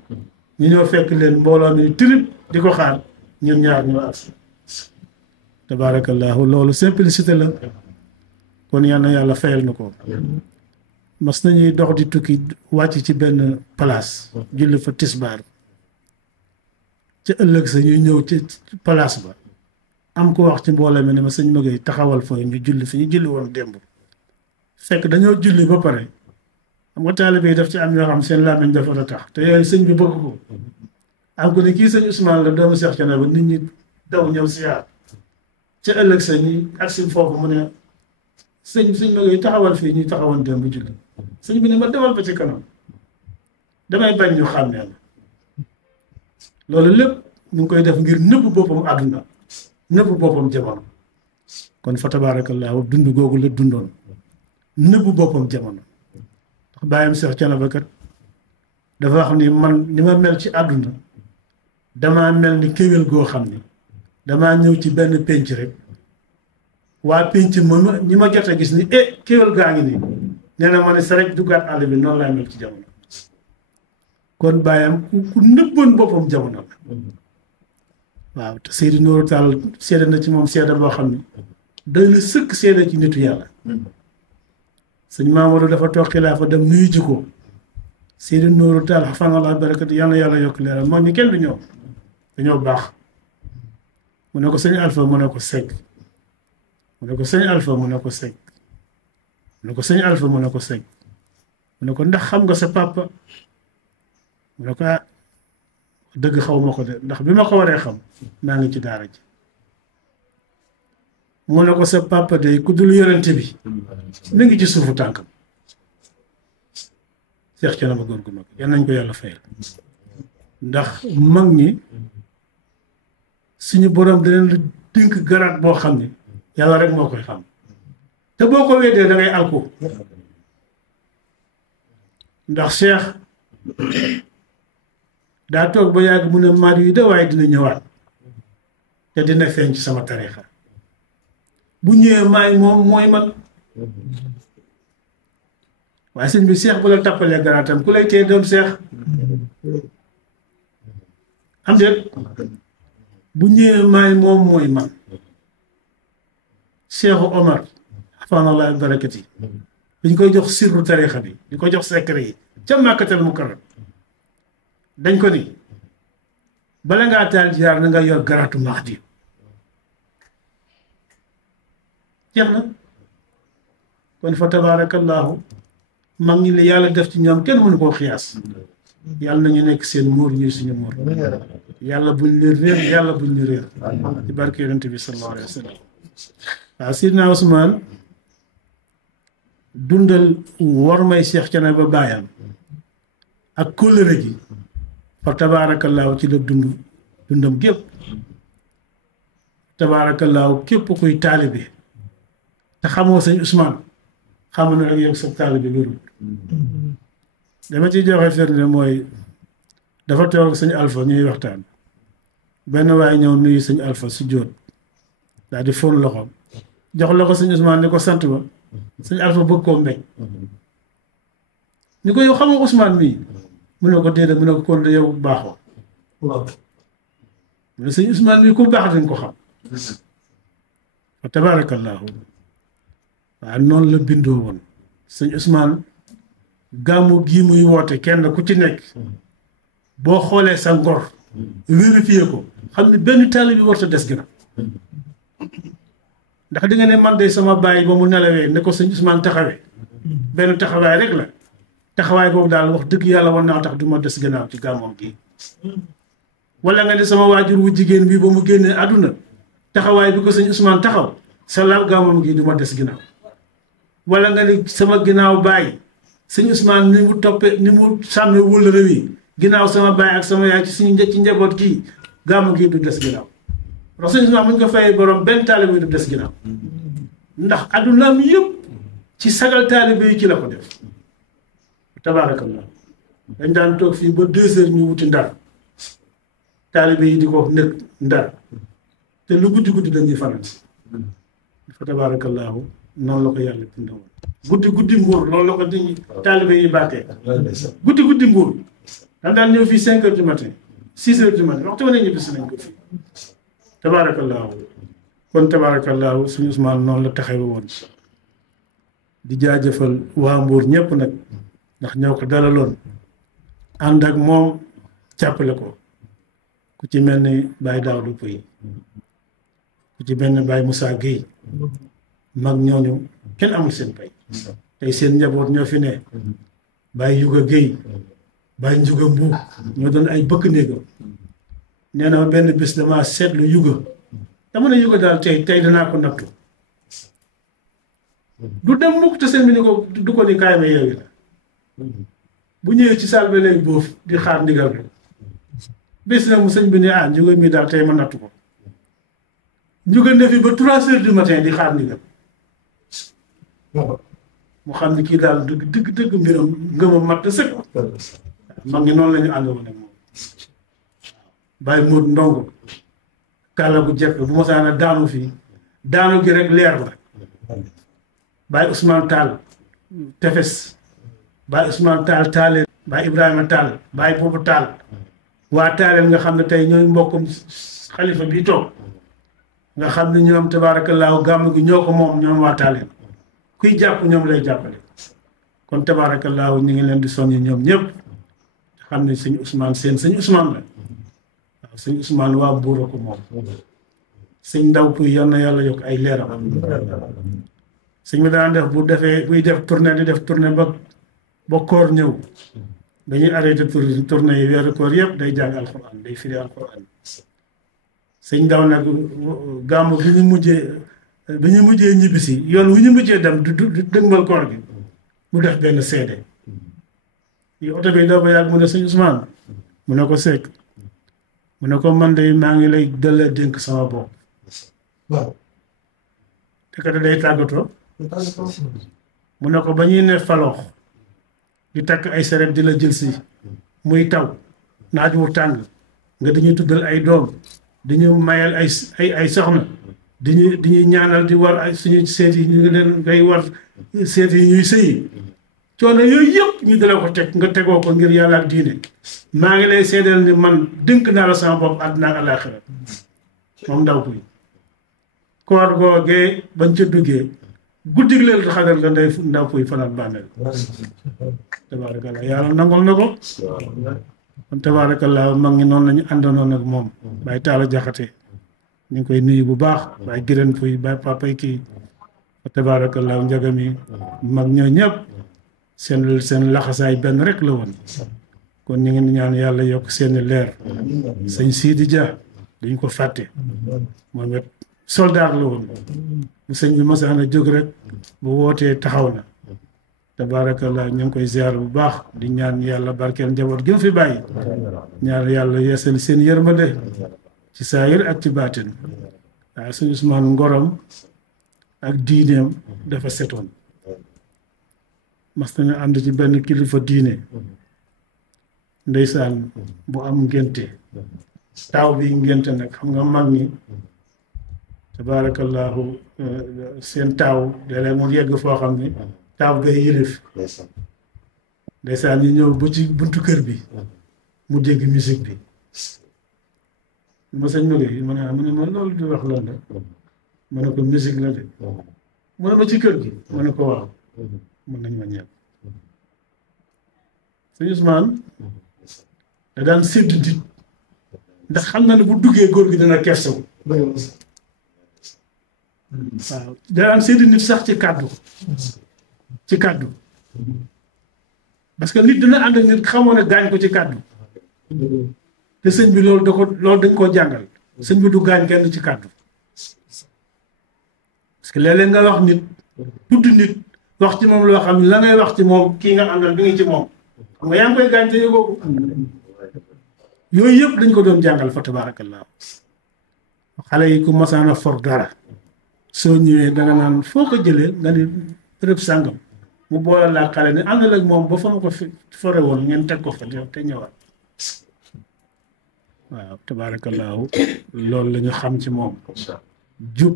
ñu ñëw fekk leen mbooloo mi tirib di ko xaar ñun ñaar ñoo agsi tabaarakallaahu loolu simplicité la kon yal na yàlla fayal na ko mas nañuy dox di tukki wàcc ci benn place julli fa tisbaar ca ëllëg sa ñuy ñëw ci place ba am ko wax ci mbooloo mi ne ma sëñ Maguette taxawal fooy ñu julli fi ñu julli woon démb fekk dañoo julli ba pare xam nga taalibe yi daf ci am yoo xam seen làmmiñ dafa la tax te yooyu sëñ bi bëgg ko am ko ne kii sëñ Ousmane la doomu Cheikh Thiénaba nit ñi daw ñëw siyaar ca ëllëg sa ñi agsi foofu mu ne sëñ Maguette taxawal fii ñuy taxawoon démb julli sëñ bi ne ma demal ba ci kanam damay bañ ñu xàmmee la loolu lépp ñu ngi koy def ngir nëbb boppam àdduna nëbb boppam jamono kon fa tabaarakallaahu dund googu la dundoon nëbb boppam jamono ndax bàyyam Cheikh Thiénaba kat dafa wax ni man ni ma mel ci àdduna damaa mel ni kéwél goo xam ni damaa ñëw ci benn pénc rek waa pénc ma ñi ma jot a gis ni kéwél gaa ngi nii nee na ma ne sa rek duggaat àll bi noonu laa mel ci jamono kon bàyyam ku nëbboon boppam jamono la waaw te Seydou Nourou Tall seede na ci moom seede boo xam ne doy la sëkk seede ci nitu yàlla sëñ Mamadou dafa toog xilaafa dem nuyu ji ko Seydou Nourou Tall xafanallah barakat yal na yàlla yokk leeral moom ñi kenn du ñëw dañoo baax mu ne ko sëñ Alpha mu ne ko segg mu ne ko sëñ Alpha mu ne ko segg mu ne ko sëñ Alpha mu ne ko segg mu ne ko ndax xam nga sa papa mu ne ko dëgg xaw ma ko de ndax bi ma ko waree xam naa ngi ci daara ji mu ne ko sa papa de ku dul yorante bi mi ngi ci suufu tànkam Cheikh Thiénaba góor gu mag yal nañ ko yàlla fayal ndax mag ñi suñu borom da leen dénk garaat boo xam ne yàlla rek moo koy xam te boo ko weddee da ngay alko ndax Cheikh daa toog ba yàgg mu ne maat yi da waaye dina ñëwaat te dina feeñ ci sama tarixa bu ñëwee maay moom mooy man waaye sëñ bi Cheikh bu la tappalee garaatam ku lay tee doon Cheikh am déet bu ñëwee maay moom mooy man Cheikhu Omar xafanallah barakati dañ koy jox sirru tarixa bi di ko jox secret yi ca Màkkatal Mukarram dañ ko ni bala ngaa taal jihaar na nga yor garaatu Mahdi jeex na kon fa tabaarakallaahu mag ñi la yàlla def ci ñoom kenn mënu koo xiyaas yàlla nañu nekk seen muur ñuy suñu muur yàlla buñ leen réer yàlla buñ ñu réer ci barke yonent bi sallallahu alayhi wa sallam waaw Sidna Ousmane dundal war may Cheikh Thiénaba baayam ak kóllëre gi fa tabaarakallaahu ci la dundam gépp tabaarakallaahu képp kuy taalibe te xamoo sëñ Ousmane xam na rek yow sa taalibe wérul dama ciy joxe firnde mooy dafa toog sëñ Alpha ñuy waxtaan benn waaye ñëw nuyu sëñ Alpha su jóot daal di fóon loxoom jox la ko sëñ Ousmane ni ko sant ba sëñ Alpha bëgg koo mbéj ni ko yow xamoo Ousmane mii mu ne ko déedéet mu ne ko kon de yow baaxoo mu ne sëñ Ousmane mii ku baax dañ ko xam wa tabaarakallaahu waaw noonu la bindoo woon sëñ Ousmane gàmmu gii muy woote kenn ku ci nekk boo xoolee sa ngor vérifié ko xam ne benn taalibe bi warta des ginnaaw ndax di nga ne man de sama bàyyi ba mu nelawee ne ko sëñ Ousmane taxawee benn taxawaay rek la taxawaay boobu daal wax dëgg yàlla war naa tax du ma des gannaaw ci gàmmoom gi wala nga ne sama waajur wu jigéen bi ba mu génnee àdduna taxawaay bi ko sëñ Ousmane taxaw sa laal gàmmoom gi du ma des ginnaaw wala nga ne sama ginnaaw bàyyi sëñ Ousmane ni mu toppee ni mu sàmmee wëllëre wi ginnaaw sama bàyyi ak sama yaay ci suñu ci njaboot gii gàmmu gi du des ginnaaw ndax sëñ Ousmane bu ñu ko fayee borom benn taalibe yi du des ginnaaw ndax addunaam yëpp ci sagal taalibe yi ci la ko def tabaarakallah dañ daan toog fii ba 2 heures ñu wuti ndar taalibe yi di ko nëkk ndar te lu guddi guddi dañuy faral fa tabaarakallaahu noonu la ko yàlla bindee woon guddi guddi mbuur loolu la ko di taalibe yi bàkkee guddi guddi mbuur daan ñëw fii 5 heures du matin 6 heures du matin waxtu wane ñibbi si nañ ko fii tabaarakallaahu kon tabaarakallaahu suñu Ousmane noonu la taxawe woon di jaajëfal waa Mbuur ñëpp nag ndax ñoo ko dalaloon ànd ak moom jàppale ko ku ci mel ni Baye Daouda Pouy ku ci mel ni Baye Moussa Guèye mag ñooñu kenn amul seen pay tey seen njaboot ñoo fi ne Baye Yuga Guèye Baye Njuga Mbuub ñoo doon ay bëkk néegam nee na benn bis dama seetlu Yuga dama ne Yuga daal tey danaa ko nattu du dem mukk te seen bi ni ko du ko ni kaay ma yeewi la bu ñëwee ci saal bi lay boof di xaar ndigal bi bés nag mu sëñ bi ni Njuga mii daal tey ma nattu ko Njuga ne fi ba 3 heures du matin di xaar ndigal mu xam ne kii daal dëgg mbiram ngëmam mat na sëkk mag ñi noonu la ñu ànd woon ak moom Baye Modou Ndongo kàlla bu jekk bu mosaana daanu fii daanu gi rek leer la Baye Ousmane Tall Tefes Baye Ousmane Tall Taaleen Baye Ibrahima Tall Baye Bobu Tall waa Taaleen nga xam ne tey ñooy mbokkum xalifa bii toog nga xam ne ñoom tabaarakallaahu gàmm gi ñoo ko moom ñoom waa Taaleen kuy jàpp ñoom lay jàppale kon tabaarakallaahu ñu ngi leen di soññ ñoom ñëpp xam ne sëñ Ousmane sëñ Ousmane la waaw sëñ Ousmane waa Mbuur ko moom sëñ Ndaw Pouy yal na yàlla yokk ay leeram sëñ bi daan def buy def tournée di def tournée ba koor ñëw dañuy arrêté tournée yi weeru koor yëpp day jàng alxuraan day firi alxuraan sëñ Ndaw nag gàmm bi ñu mujjee ñibbisi yoon wu ñu mujjee dem du dëgmal koor gi mu def benn seede yi oto bi doo ba yàgg mu ne sëñ Ousmane mu ne ko Seck mu ne ko man de maa ngi lay delloo dénk sama bopp te kat day tàggatoo mu ne ko ba ñuy ne faloox di takk ay seret di la jël si muy taw naaj wu tàng nga dañuy tuddal ay doom diñu mayal ay soxna diñuy ñaanal di war ay suñu seet yi ñu ngi leen ngay war seet yi ñuy sëyi coono yooyu yëpp ñu dala ko teg nga tegoo ko ngir yàlla ak diine maa ngi lay seedeel ni man dënk naa la sama bopp àddina ak àllaaxira moom Ndaw Pouy koor googee bañ ca duggee guddig leen xadar la nday Ndaw Pouy fanaan bàmmeel tabaarakallaa yàlla nangul na ko kon tabaarakallaa mag ñi noonu lañu àndanoon ak moom Baye Taala Jaxate ñu ngi koy nuyu bu baax Baye Giren Pouy Baye papay kii tabaarakallaa njagam yi mag ñoo ñëpp seen laxasaay benn rek la woon kon ñu ngi ñaan yàlla yokk seeni leer sëñ Sidi Dia duñ ko fàtte moom it soldaar la woon bu sëñ bi masaan a jóg rek bu wootee taxaw na tabaarakallah ñu ngi koy ziar bu baax di ñaan yàlla barkeel njaboot gi mu fi bàyyi ñaan yàlla yeesal seen yërmande ci saayir ak ci baatin waaw sëñ Ousmane ngorom ak diineem dafa setoon mas nañu ànd ci benn kilifa diine ndeysaan bu am ngénte taaw bi ngénte nag xam nga mag ñi tabaarakallaahu seen taaw léeg-léeg mu yegg foo xam ne taaw bay yilif ndeysaan ñu ñëw ba ci buntu kër bi mu dégg musique bi ma sëñ Maguette mu ne ma loolu di wax lan la ma ne ko musique la de mu ne ma ci kër gi ma ne ko waaw mën nañ ma ñëw sëñ Ousmane da daan sédd nit ndax xam na ne bu duggee góor gi dana kersawu waaw da daan sédd nit sax ci kàddu parce que nit dina ànd ak nit xamoon ne gaañ ko ci kàddu te sëñ bi loolu dañ koo jàngal sëñ bi du gaañ kenn ci kàddu parce que léeg-léeg nga wax nit tudd nit wax ci moom loo xam ne la ngay wax ci moom kii nga àndal bi ngi ci moom xam nga yaa ngi koy gaañ te yëgoo ko yooyu yëpp dañ ko doon jàngal fa tabaarakallaa xale yi ku masaan a for dara soo ñëwee danga naan foo ko jëlee nga ni bërëb sàngam mu boole laa xale ne àndal ak moom ba fa ma ko fore woon ngeen teg ko fa te ñëwaat waaw tabaarakallaahu loolu la ñu xam ci moom jub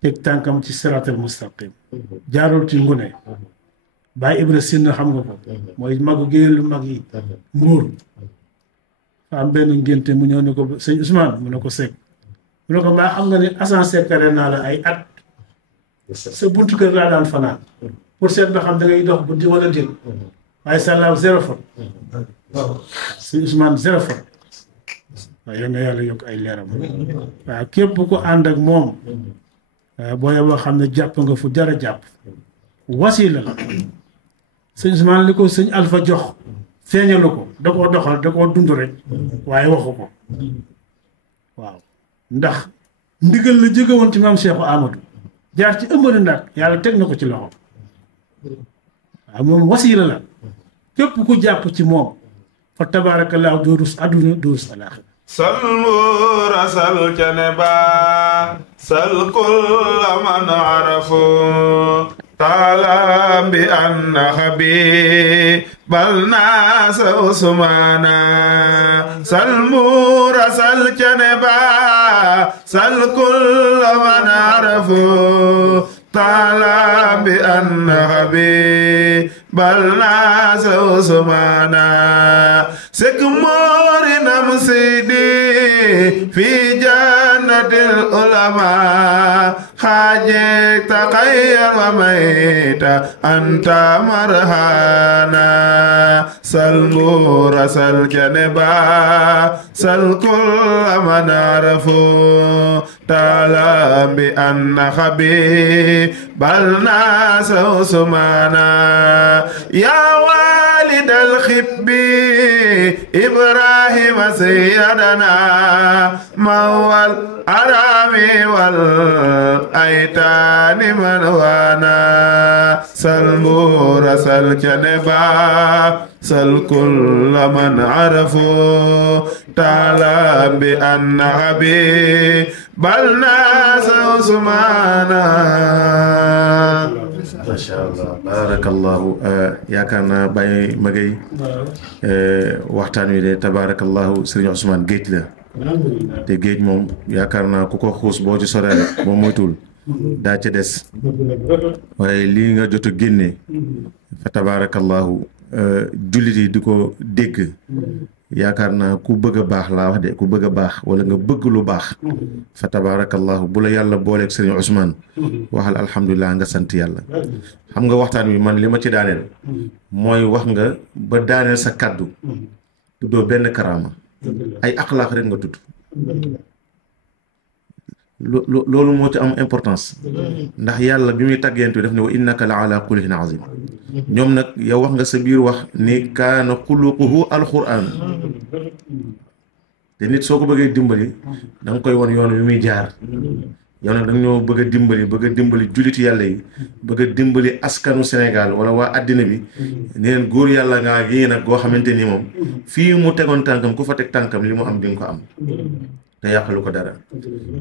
teg tànkam ci siraatal mustaqim jaarul ci ngune Baay Ibra Sinn xam nga ko mooy magu géwél lu mag yi Mbuur fa am benn ngénte mu ñëw ne ko sëñ Ousmane mu ne ko Seck mu ne ko mbaa xam nga ne ascenseur kare naa la ay at sa buntu kër laa daan fanaan pour seet ba xam da ngay dox guddi wala déet waaye sàllaaw zéro faute sëñ Ousmane zéro faute waaw yal na yàlla yokk ay leeram waaw képp ku ànd ak moom boo yeboo xam ne jàpp nga fu jar a jàpp wasiila la sëñ Ousmane li ko sëñ Alpha jox feeñalu ko da koo doxal da koo dund rek waaye waxu ko waaw ndax ndigal la jóge woon ci maam Cheikh Amadou jaar ci ëmbali ndax yàlla teg na ko ci loxo waaw moom wasiila la képp ku jàpp ci moom fa tabaarakallaahu doo rus àdduna doo rus alaaxira salmuura sal caneba sal kulla man arafu taalam bi anna bal naasa usmaana salmuura sal caneba sal kulla man arafu taalam bi anna bal naasa usmaana sek moorinam seydi fi jannatil ulama xaajek taqayyan wa mayta anta marhana sal nguura sal janeba sal kulla man arafu taalam bi anna bal naasa usmaana yaa waalidal xibbi Ibrahima sayyidana mawal arami wal aytaani man waana sal nguura sal caneba sal kulla man arafu taalam bi anna bal naasa usmaana. macha allah baarakallahu yaakaar naa Baye Magay waxtaan wi de tabaarakallahu Serigne Ousmane géej la te géej moom yaakaar naa ku ko xuus boo ci soree rek boo moytuwul daa ca des waaye lii nga jot a génne fa tabaarakallahu jullit yi di ko dégg yaakaar naa ku bëgg a baax laa wax de ku bëgg a baax wala nga bëgg lu baax fa tabaarakallahu bu la yàlla booleeg Serigne Ousmane waxal alhamdulilah nga sant yàlla. xam nga waxtaan wi man li ma ci daaneel mooy wax nga ba daaneel sa kàddu tuddoo benn karaama ay axlaax rek nga tudd loolu moo ci am importance ndax yàlla bi muy tàggeentu def ne wa innaka la ala xuluqin azim ñoom nag yow wax nga sa biir wax ni kaana xuluquhu alquran te nit soo ko bëggee dimbali da nga koy won yoon wi muy jaar yow nag da nga ñoo bëgg a dimbali julliti yàlla yi bëgg a dimbali askanu Sénégal wala waa àddina bi neen góor yàlla ngaa yii nag goo xamante ni moom fii mu tegoon tànkam ku fa teg tànkam li mu am di nga ko am te yàqalu ko dara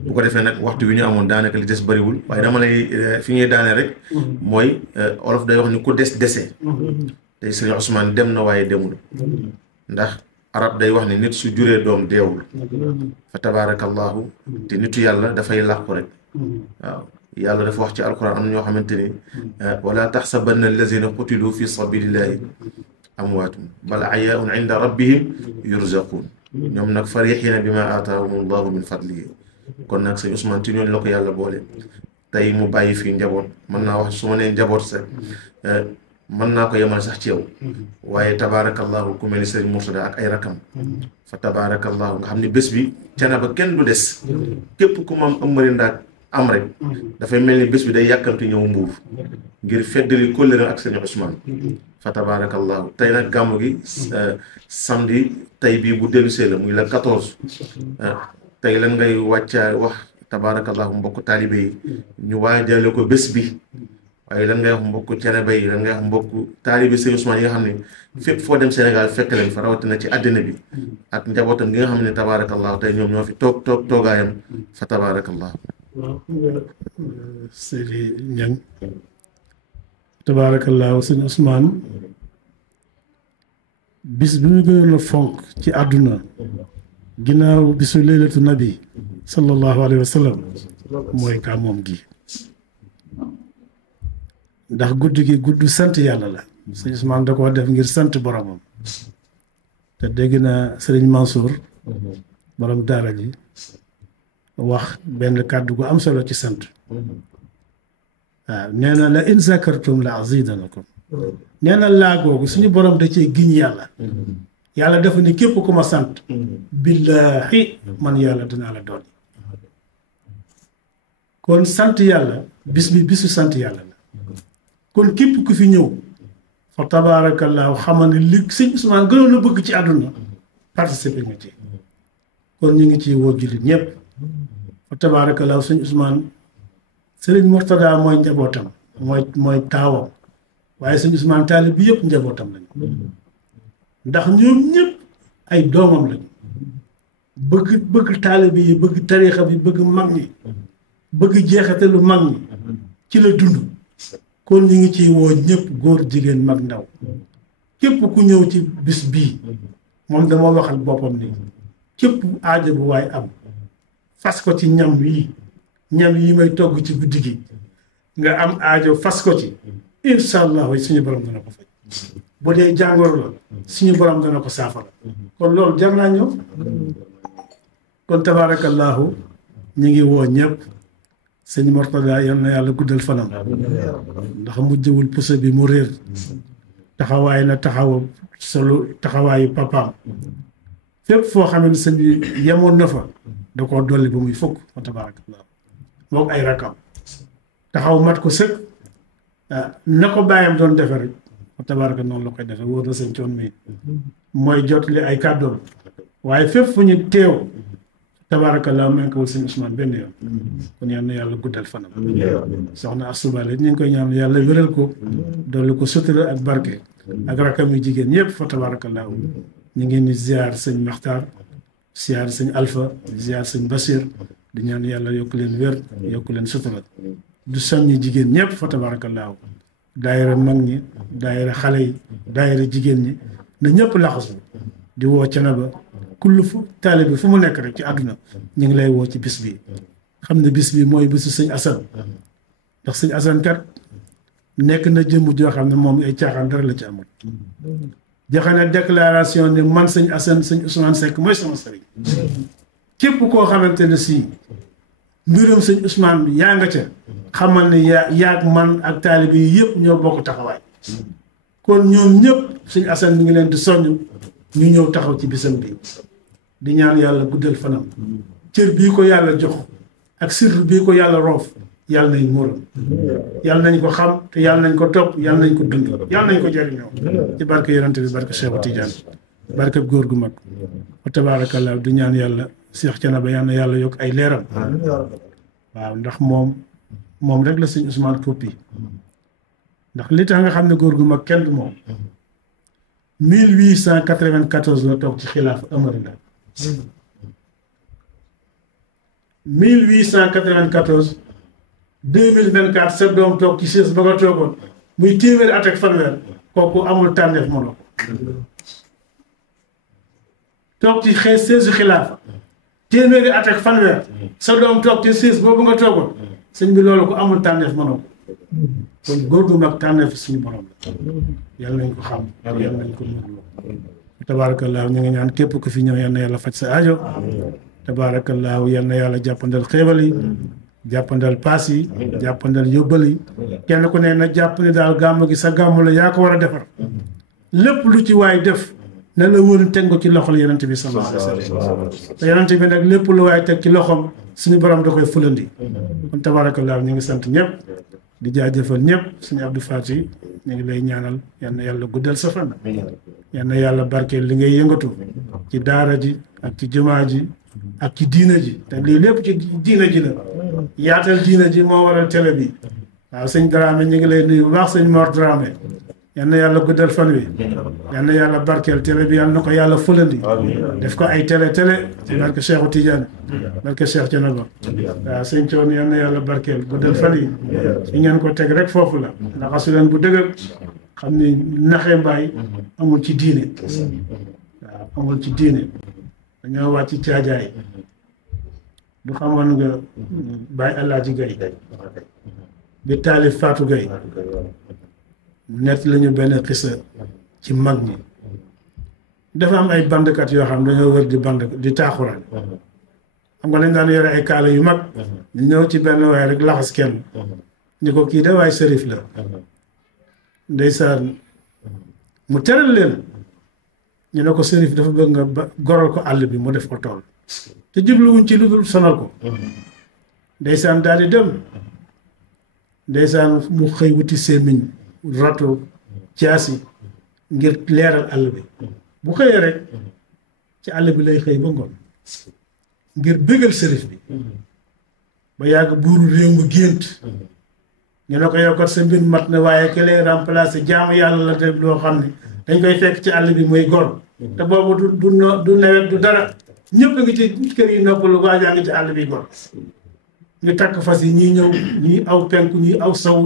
bu ko defee nag waxtu wi ñu amoon daanaka li des bëriwul waaye dama lay fi ñuy daane rek mooy olof day wax ni ku dese tey Serigne Ousmane dem na waaye demul ndax arab day wax ni nit su juree doom deewul fa tabaarakallahu te nitu yàlla dafay làqu rek waaw yàlla dafa wax ci alquran am na ñoo xamante ni wala taxsabanna allazina qutilu fi sabilillahi amwaatum bal ahyaa'un inda rabbihim yurzaqun ñoom nag farixiina bi ma aataahum allahu min fadlihi kon nag sëñ Ousmane ci ñooñu la ko yàlla boole tey mu bàyyi fii njaboot mën naa wax su ma nee njaboot sax mën naa ko yemal sax ci yow waaye tabaarakallahu ku mel ni sëriñ Murtada ak ay rakam fa tabaarakallahu nga xam ne bés bi Thiénaba kenn du des képp ku ma ëmmari ndaag am rek dafay mel ni bés bi day yàkkamti ñëw Mbuur ngir feddali kóllëre ak sëriñ Ousmane fa tabaarakallahu tey nag gàmmu gi samedi tey bii bu dellusee la muy la 14 tey lan ngay wàcca wax tabaarakallahu mbokk taalibe yi ñu waajale ko bés bi waaye lan ngay wax mbokk Thiénaba yi lan ngay wax mbokk taalibe Sëñ Ousmane yi nga xam ne fépp foo dem Sénégal fekk leen fa rawatina ci àddina bi ak njabootam gi nga xam ne tabaarakallahu tey ñoom ñoo fi toogaayam fa tabaarakallahu. waaw Seydi Niang tabaarakallahu Sëñ Ousmane bis bi mu gënoon a fonk ci àdduna ginnaaw bisu leylatu nabi sallallahu alayhi wa sallam mooy gàmmoom gi ndax guddi gi gudd sant yàlla la sëñ Ousmane da koo def ngir sant boromam te dégg na sëriñ Mansour borom daara ji wax benn kàddu gu am solo ci sant waaw nee na la in zakartum la azidanakum nee na laa googu suñu borom da cee giñ yàlla yàlla dafa ni képp ku ma sant billaahi man yàlla dinaa la doon kon sant yàlla bis bi bisu sant yàlla la kon képp ku fi ñëw fa tabaarakallaahu xamal ne li sëñ Ousmane gënoon a bëgg ci àdduna participer nga ci kon ñu ngi ciy woo jullit ñëpp fa tabaarakallaahu sëñ Ousmane sëriñ Mourtada mooy njabootam mooy taawam waaye sëñ Ousmane taalib bi yëpp njabootam lañu ndax ñoom ñëpp ay doomam lañu bëgg taalib yi bëgg tariixa bi bëgg mag ñi bëgg jeexatalu mag ñi ci la dund kon ñu ngi ciy woo ñëpp góor jigéen mag ndaw képp ku ñëw ci bis bii moom dama waxal boppam ni képp aajo bu waay am fas ko ci ñam yi may togg ci guddi gi nga am aajo fas ko ci incha allah suñu borom dana ko faj bu dee jàngoro la suñu borom dana ko saafara kon loolu jar naa ñëw kon tabaarakallaahu ñu ngi woo ñëpp sëñ Mourtada yal na yàlla guddal fanam ndax mu jëwul puso bi mu réer taxawaay na taxawaayu papaam fépp foo xam ne sëñ bi yemoon na fa da koo dolli ba muy fukk fa tabaarakallaahu mook ay rakam taxaw mat ko sëkk na ko bàyyam doon defe rek fa tabaaraka noonu la koy defe wóor na seen coon mi mooy jotali ay kàddoom waaye fépp fu ñu teew tabaarakallaa mankawul sëñ Ousmane benn yoon kon yal na yàlla guddal fanam soxna asubale ñu ngi koy ñaan yàlla wéral ko dolli ko sutura ak barke ak rakam yu jigéen ñëpp fa tabaarakallaa ñu ngi ni ziar sëñ Maxtaar ziar sëñ Alpha ziar sëñ Basir di ñaan yàlla yokk leen wér yokk leen sutura du soññi jigéen ñëpp fa tabaarakallaahu daayira mag ñi daayira xale yi daayira jigéen ñi na ñëpp laxasu di woo Thiénaba kullu fu taalibe bi fu mu nekk rek ci àdduna ñu ngi lay woo ci bis bi xam ne bis bi mooy bisu sëñ Assane ndax sëñ Assane kat nekk na jëmm joo xam ne moom ay caaxaan dara la ci amul joxe na déclaration ne man sëñ Assane sëñ Ousmane Seck mooy sama sëriñ képp koo xamante ne si mbirum sëñ Ousmane bi yaa nga ca xamal ne yaag man ak taalibe yi yëpp ñoo bokk taxawaay kon ñoom ñëpp sëñ Assane mi ngi leen di soññ ñu ñëw taxaw ci bisam bi di ñaan yàlla guddal fanam cër bii ko yàlla jox ak sirr bii ko yàlla roof yàlla nañ muuram yàlla nañ ko xam te yàlla nañ ko topp yàlla nañ ko dund yàlla nañ ko jariñoo ci barke yonante bi barke Cheikh Tidiane barke góor gu mag wa tabaarakallaa di ñaan yàlla Cheikh Thiénaba yal na yàlla yokk ay leeram waaw ndax moom rek la sëñ Ousmane koppi ndax li tax nga xam ne góor gu mag kenn du moom 1894 la toog ci xilaaf Amari Ndaak 1894 2024 sa doom toog ci siis ba nga toogoon muy téeméeri at ak fanweer kooku amul tànneef mënoo toog ci seesu xilaafa téeméeri at ak fanweer sa doom toog ci siis boobu nga toogoon sëñ bi loolu ko amul tànneef mënoo ko kon góor gu mag tànneef suñu borom la yàlla nañ ko xam yàlla nañ ko mën tabaarakallaahu ñu ngi ñaan képp ku fi ñëw yal na yàlla faj sa aajo tabaarakallaahu yal na yàlla jàppandal xéewal yi jàppandal paas yi jàppandal yóbbal yi kenn ku ne na jàpp ne daal gàmm gi sa gàmm la yaa ko war a defar lépp lu ci waay def ne la wóor teg ko ci loxol yonent bi sallallahu alayhi wa sallam te yonent bi nag lépp lu waay teg ci loxom suñu borom da koy fulandi kon tabaarakallaahu ñu ngi sant ñëpp di jaajëfal ñëpp suñu Abdou Fati ñu ngi lay ñaanal yal na yàlla guddal sa fan yal na yàlla barkeel li ngay yëngatu ci daara ji ak ci jumaa ji ak ci diina ji te lii lépp ci diina ji la yaatal diina ji moo waral télé bi waaw sëñ Dramé ñu ngi lay nuyu bu baax sëñ Mor Dramé yal na yàlla guddal fan wi yal na yàlla barkeel télé bi yal na ko yàlla fulandi def ko ay télé barke Cheikhu Tidiane barke Cheikh Thiénaba waaw sëñ Thion yal na yàlla barkeel guddal fan yi fi ngeen ko teg rek foofu la ndax asu leen bu dëgër xam ni naxee mbaay amul ci diine waaw amul ci diine dañoo wàcc caajaay du xamoon nga Baye Alaaji Gay bi taalif Fatou Gay mu nett lañu benn xisa ci mag ñi dafa am ay bandkat yoo xam dañoo wër di band di taaxuraan xam nga lañ daan yore ay kaala yu mag ñu ñëw ci benn waay rek laxas kenn ñu ko kii de waay sërif la ndeysaan mu teral leen ñu ne ko sërif dafa bëgg nga goral ko àll bi mu def ko tool te jubluwuñ ci lu dul sonal ko ndeysaan daal di dem ndeysaan mu xëy wuti sémmiñ rato jaasi ngir leeral àll bi bu xëyee rek ci àll bi lay xëy ba ngoon ngir bégal sërif bi ba yàgg buuru réew mu gént ñu ne ko yow kat sa mbir mat na waaye ki lay remplacer jaamu yàlla la te loo xam ne dañ koy fekk ci àll bi muy gor te boobu du nawet du dara ñëpp a ngi ci kër yi noppalu waajaa ngi ci àll bi gor ñu takk fas yi ñii ñëw ñii aw penku ñii aw saw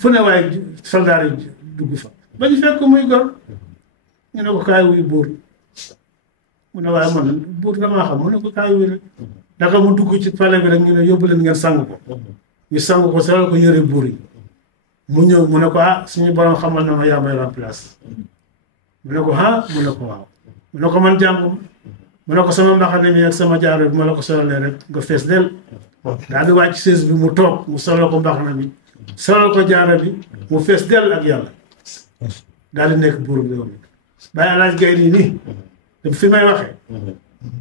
fu ne waaye soldaar yi dugg fa ba ñu fekk muy gor ñu ne ko kaay wuy buur mu ne waaye man buur damaa xam mu ne ko kaay wuy rek naka mu dugg ci pale bi rek ñu ne yóbbu leen ngeen sang ko ñu sang ko solal ko yëre buur yi mu ñëw mu ne ko suñu borom xamal na ma yaa may remplace mu ne ko mu ne ko waaw mu ne ko man jàmbum mu ne ko sama mbaxane mi ak sama jaaro bi ma la ko solalee rek nga fees del daal di wàcc sées bi mu toog mu solal ko mbaxane mi solal ko jaaro bi mu fees del ak yàlla daal di nekk buur réew mi Baye Alaaji Gay nii fi may waxee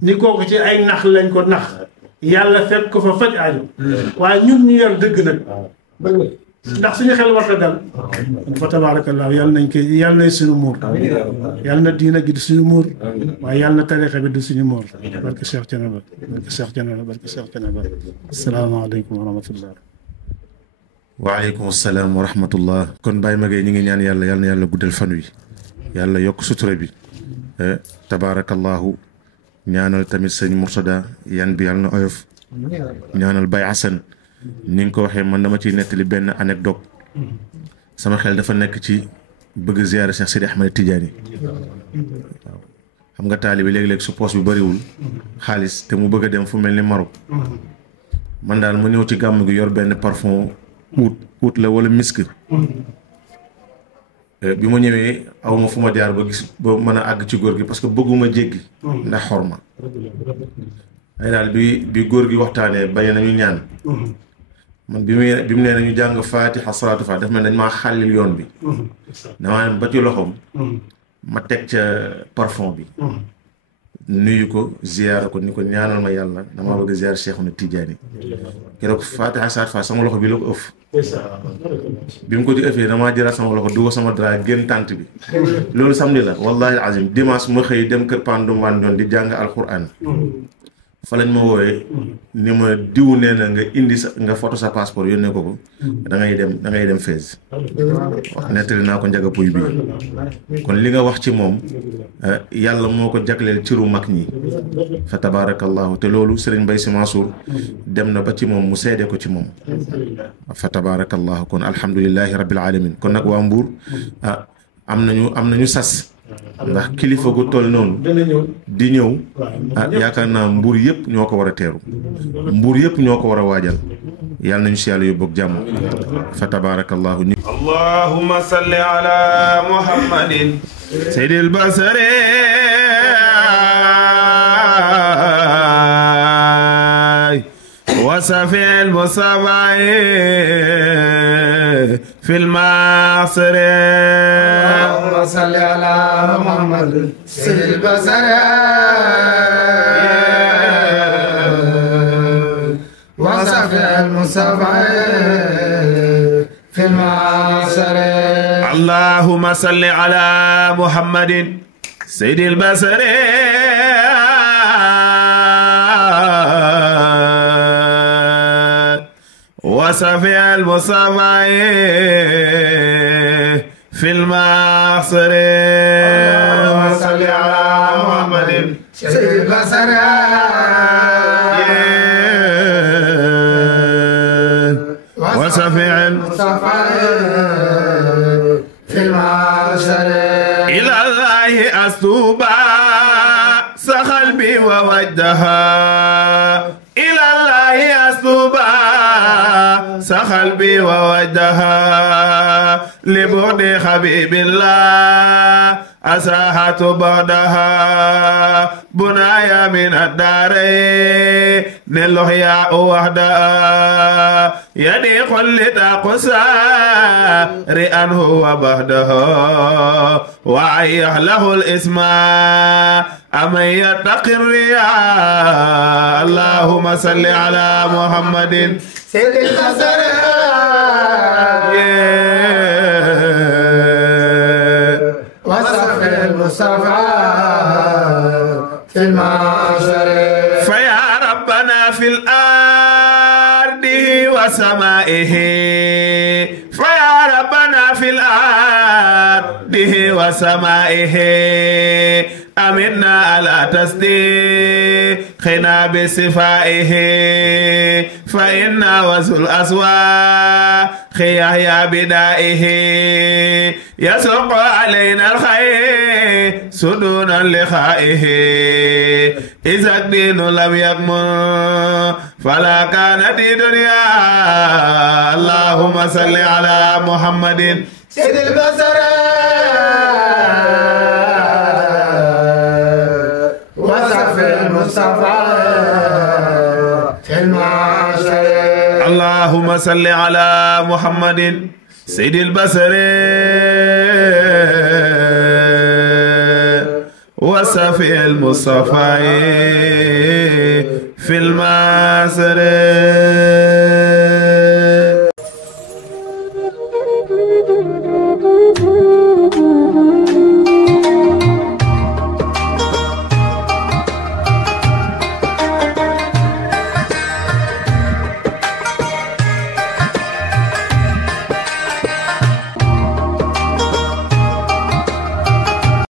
ni kooku ci ay nax lañ ko nax yàlla fekk ko fa faj aajo waaye ñun ñu yor dëgg nag ndax suñu xel war a dal fa tabaarakallaa yàlla nañ koy yàlla nay suñu muur yàlla na diina gi di suñu muur waaye yàlla na tariixa bi di suñu muur barke Cheikh Thiénaba barke Cheikh Thiénaba barke Cheikh Thiénaba asalaamaaleykum wa rahmatullah waaleykum salaam wa rahmatullah kon Baye Maguette ñu ngi ñaan yàlla yàlla na yàlla guddal fan wi yàlla yokk sutura bi tabaarakallaahu ñaanal tamit sëñ Murtada yan bi yàlla na oyof ñaanal Baye Assane ni nga ko waxee man dama ciy nettali benn anecdote sama xel dafa nekk ci bëgg ziyaare Cheikh Sidi Ahmed Tidiane waaw xam nga taalibe léeg-léeg su poos bi bëriwul xaalis te mu bëgg a dem fu mel ni Maroc man daal mu ñëw ci gàmm gi yor benn parfum ut la wala misk bi ma ñëwee aw ma fu ma jaar ba gis ba mën a àgg ci góor gi parce que bëgguma jéggi ndax xorma ay daal bi góor gi waxtaanee bañ nañu ñaan man bi mu nee nañu jàng Fatiha salaatu Fatiha daf mel dañ maa xàllil yoon bi damaa dem ba ci loxoom ma teg ca parfum bi nuyu ko ziyaara ko ni ko ñaanal ma yàlla damaa bëgg ziyaar Cheikhuna Tidiane keroog Fatiha salaatu Fatiha sama loxo bi la ko ëff bi mu ko ci ëffee damaa jëlaat sama loxo dugal sama dara génn tànt bi loolu samedi la wallahi azim dimanche ma xëy dem kër Pandou Mbane di jàng alquran fa lañ ma woowee ni ma diw nee na nga indi sa nga photo sa passeport yónnee ko da ngay dem Fès wax nettali naa ko njaga puy bi kon li nga wax ci moom yàlla moo ko jagleel ciru mag ñi fa tabarakallahu te loolu Serigne Mbaye Sy Mansour dem na ba ci moom mu seede ko ci moom fa tabarakallahu kon alhamdulillahi rabbil alamin kon nag waa Mbour am nañu sas ndax kilifa gu toll noonu di ñëw yaakaar naa Mbour yëpp ñoo ko war a teeru Mbour yëpp ñoo ko war a waajal yàlla nañu si yàlla yóbbu ak jàmm fa tabarakallahu allahumma salli ala muhammadin sayyidil basari wa safil musabai fil masri اللهم صل على محمد سيد البشر وصفي المصطفى في المعاصر اللهم صل على محمد سيد البشر وصفي المصطفى في المعصر اللهم صل على محمد سيد البشر وصفي المصطفى في المعاصر إلى الله أستوبا سخلبي ووجدها إلى الله أسلوبا سخلبي ووجدها لبعد حبيب الله أساحة بعدها بنايا من الدارين نلوحيا وحدها يدي كل تقصى رئانه وبهدها وعيه له الإسماء أمن يتق الرياء اللهم صل على محمد سيد البصر وصف المصطفى في المعاشر فيا ربنا في الأرض وسمائه فيا ربنا في الأرض وسمائه أمنا على تصديقنا بصفائه فإن وزن الأسواق يحيى بدائه يسوق علينا الخير سدونا لخائه إذا الدين لم يكمل فلا كانت الدنيا اللهم صل على محمد سيد البصر وصف المصطفى في المعاشر اللهم صل على محمد سيد البصر وصفي المصطفى في المعاشر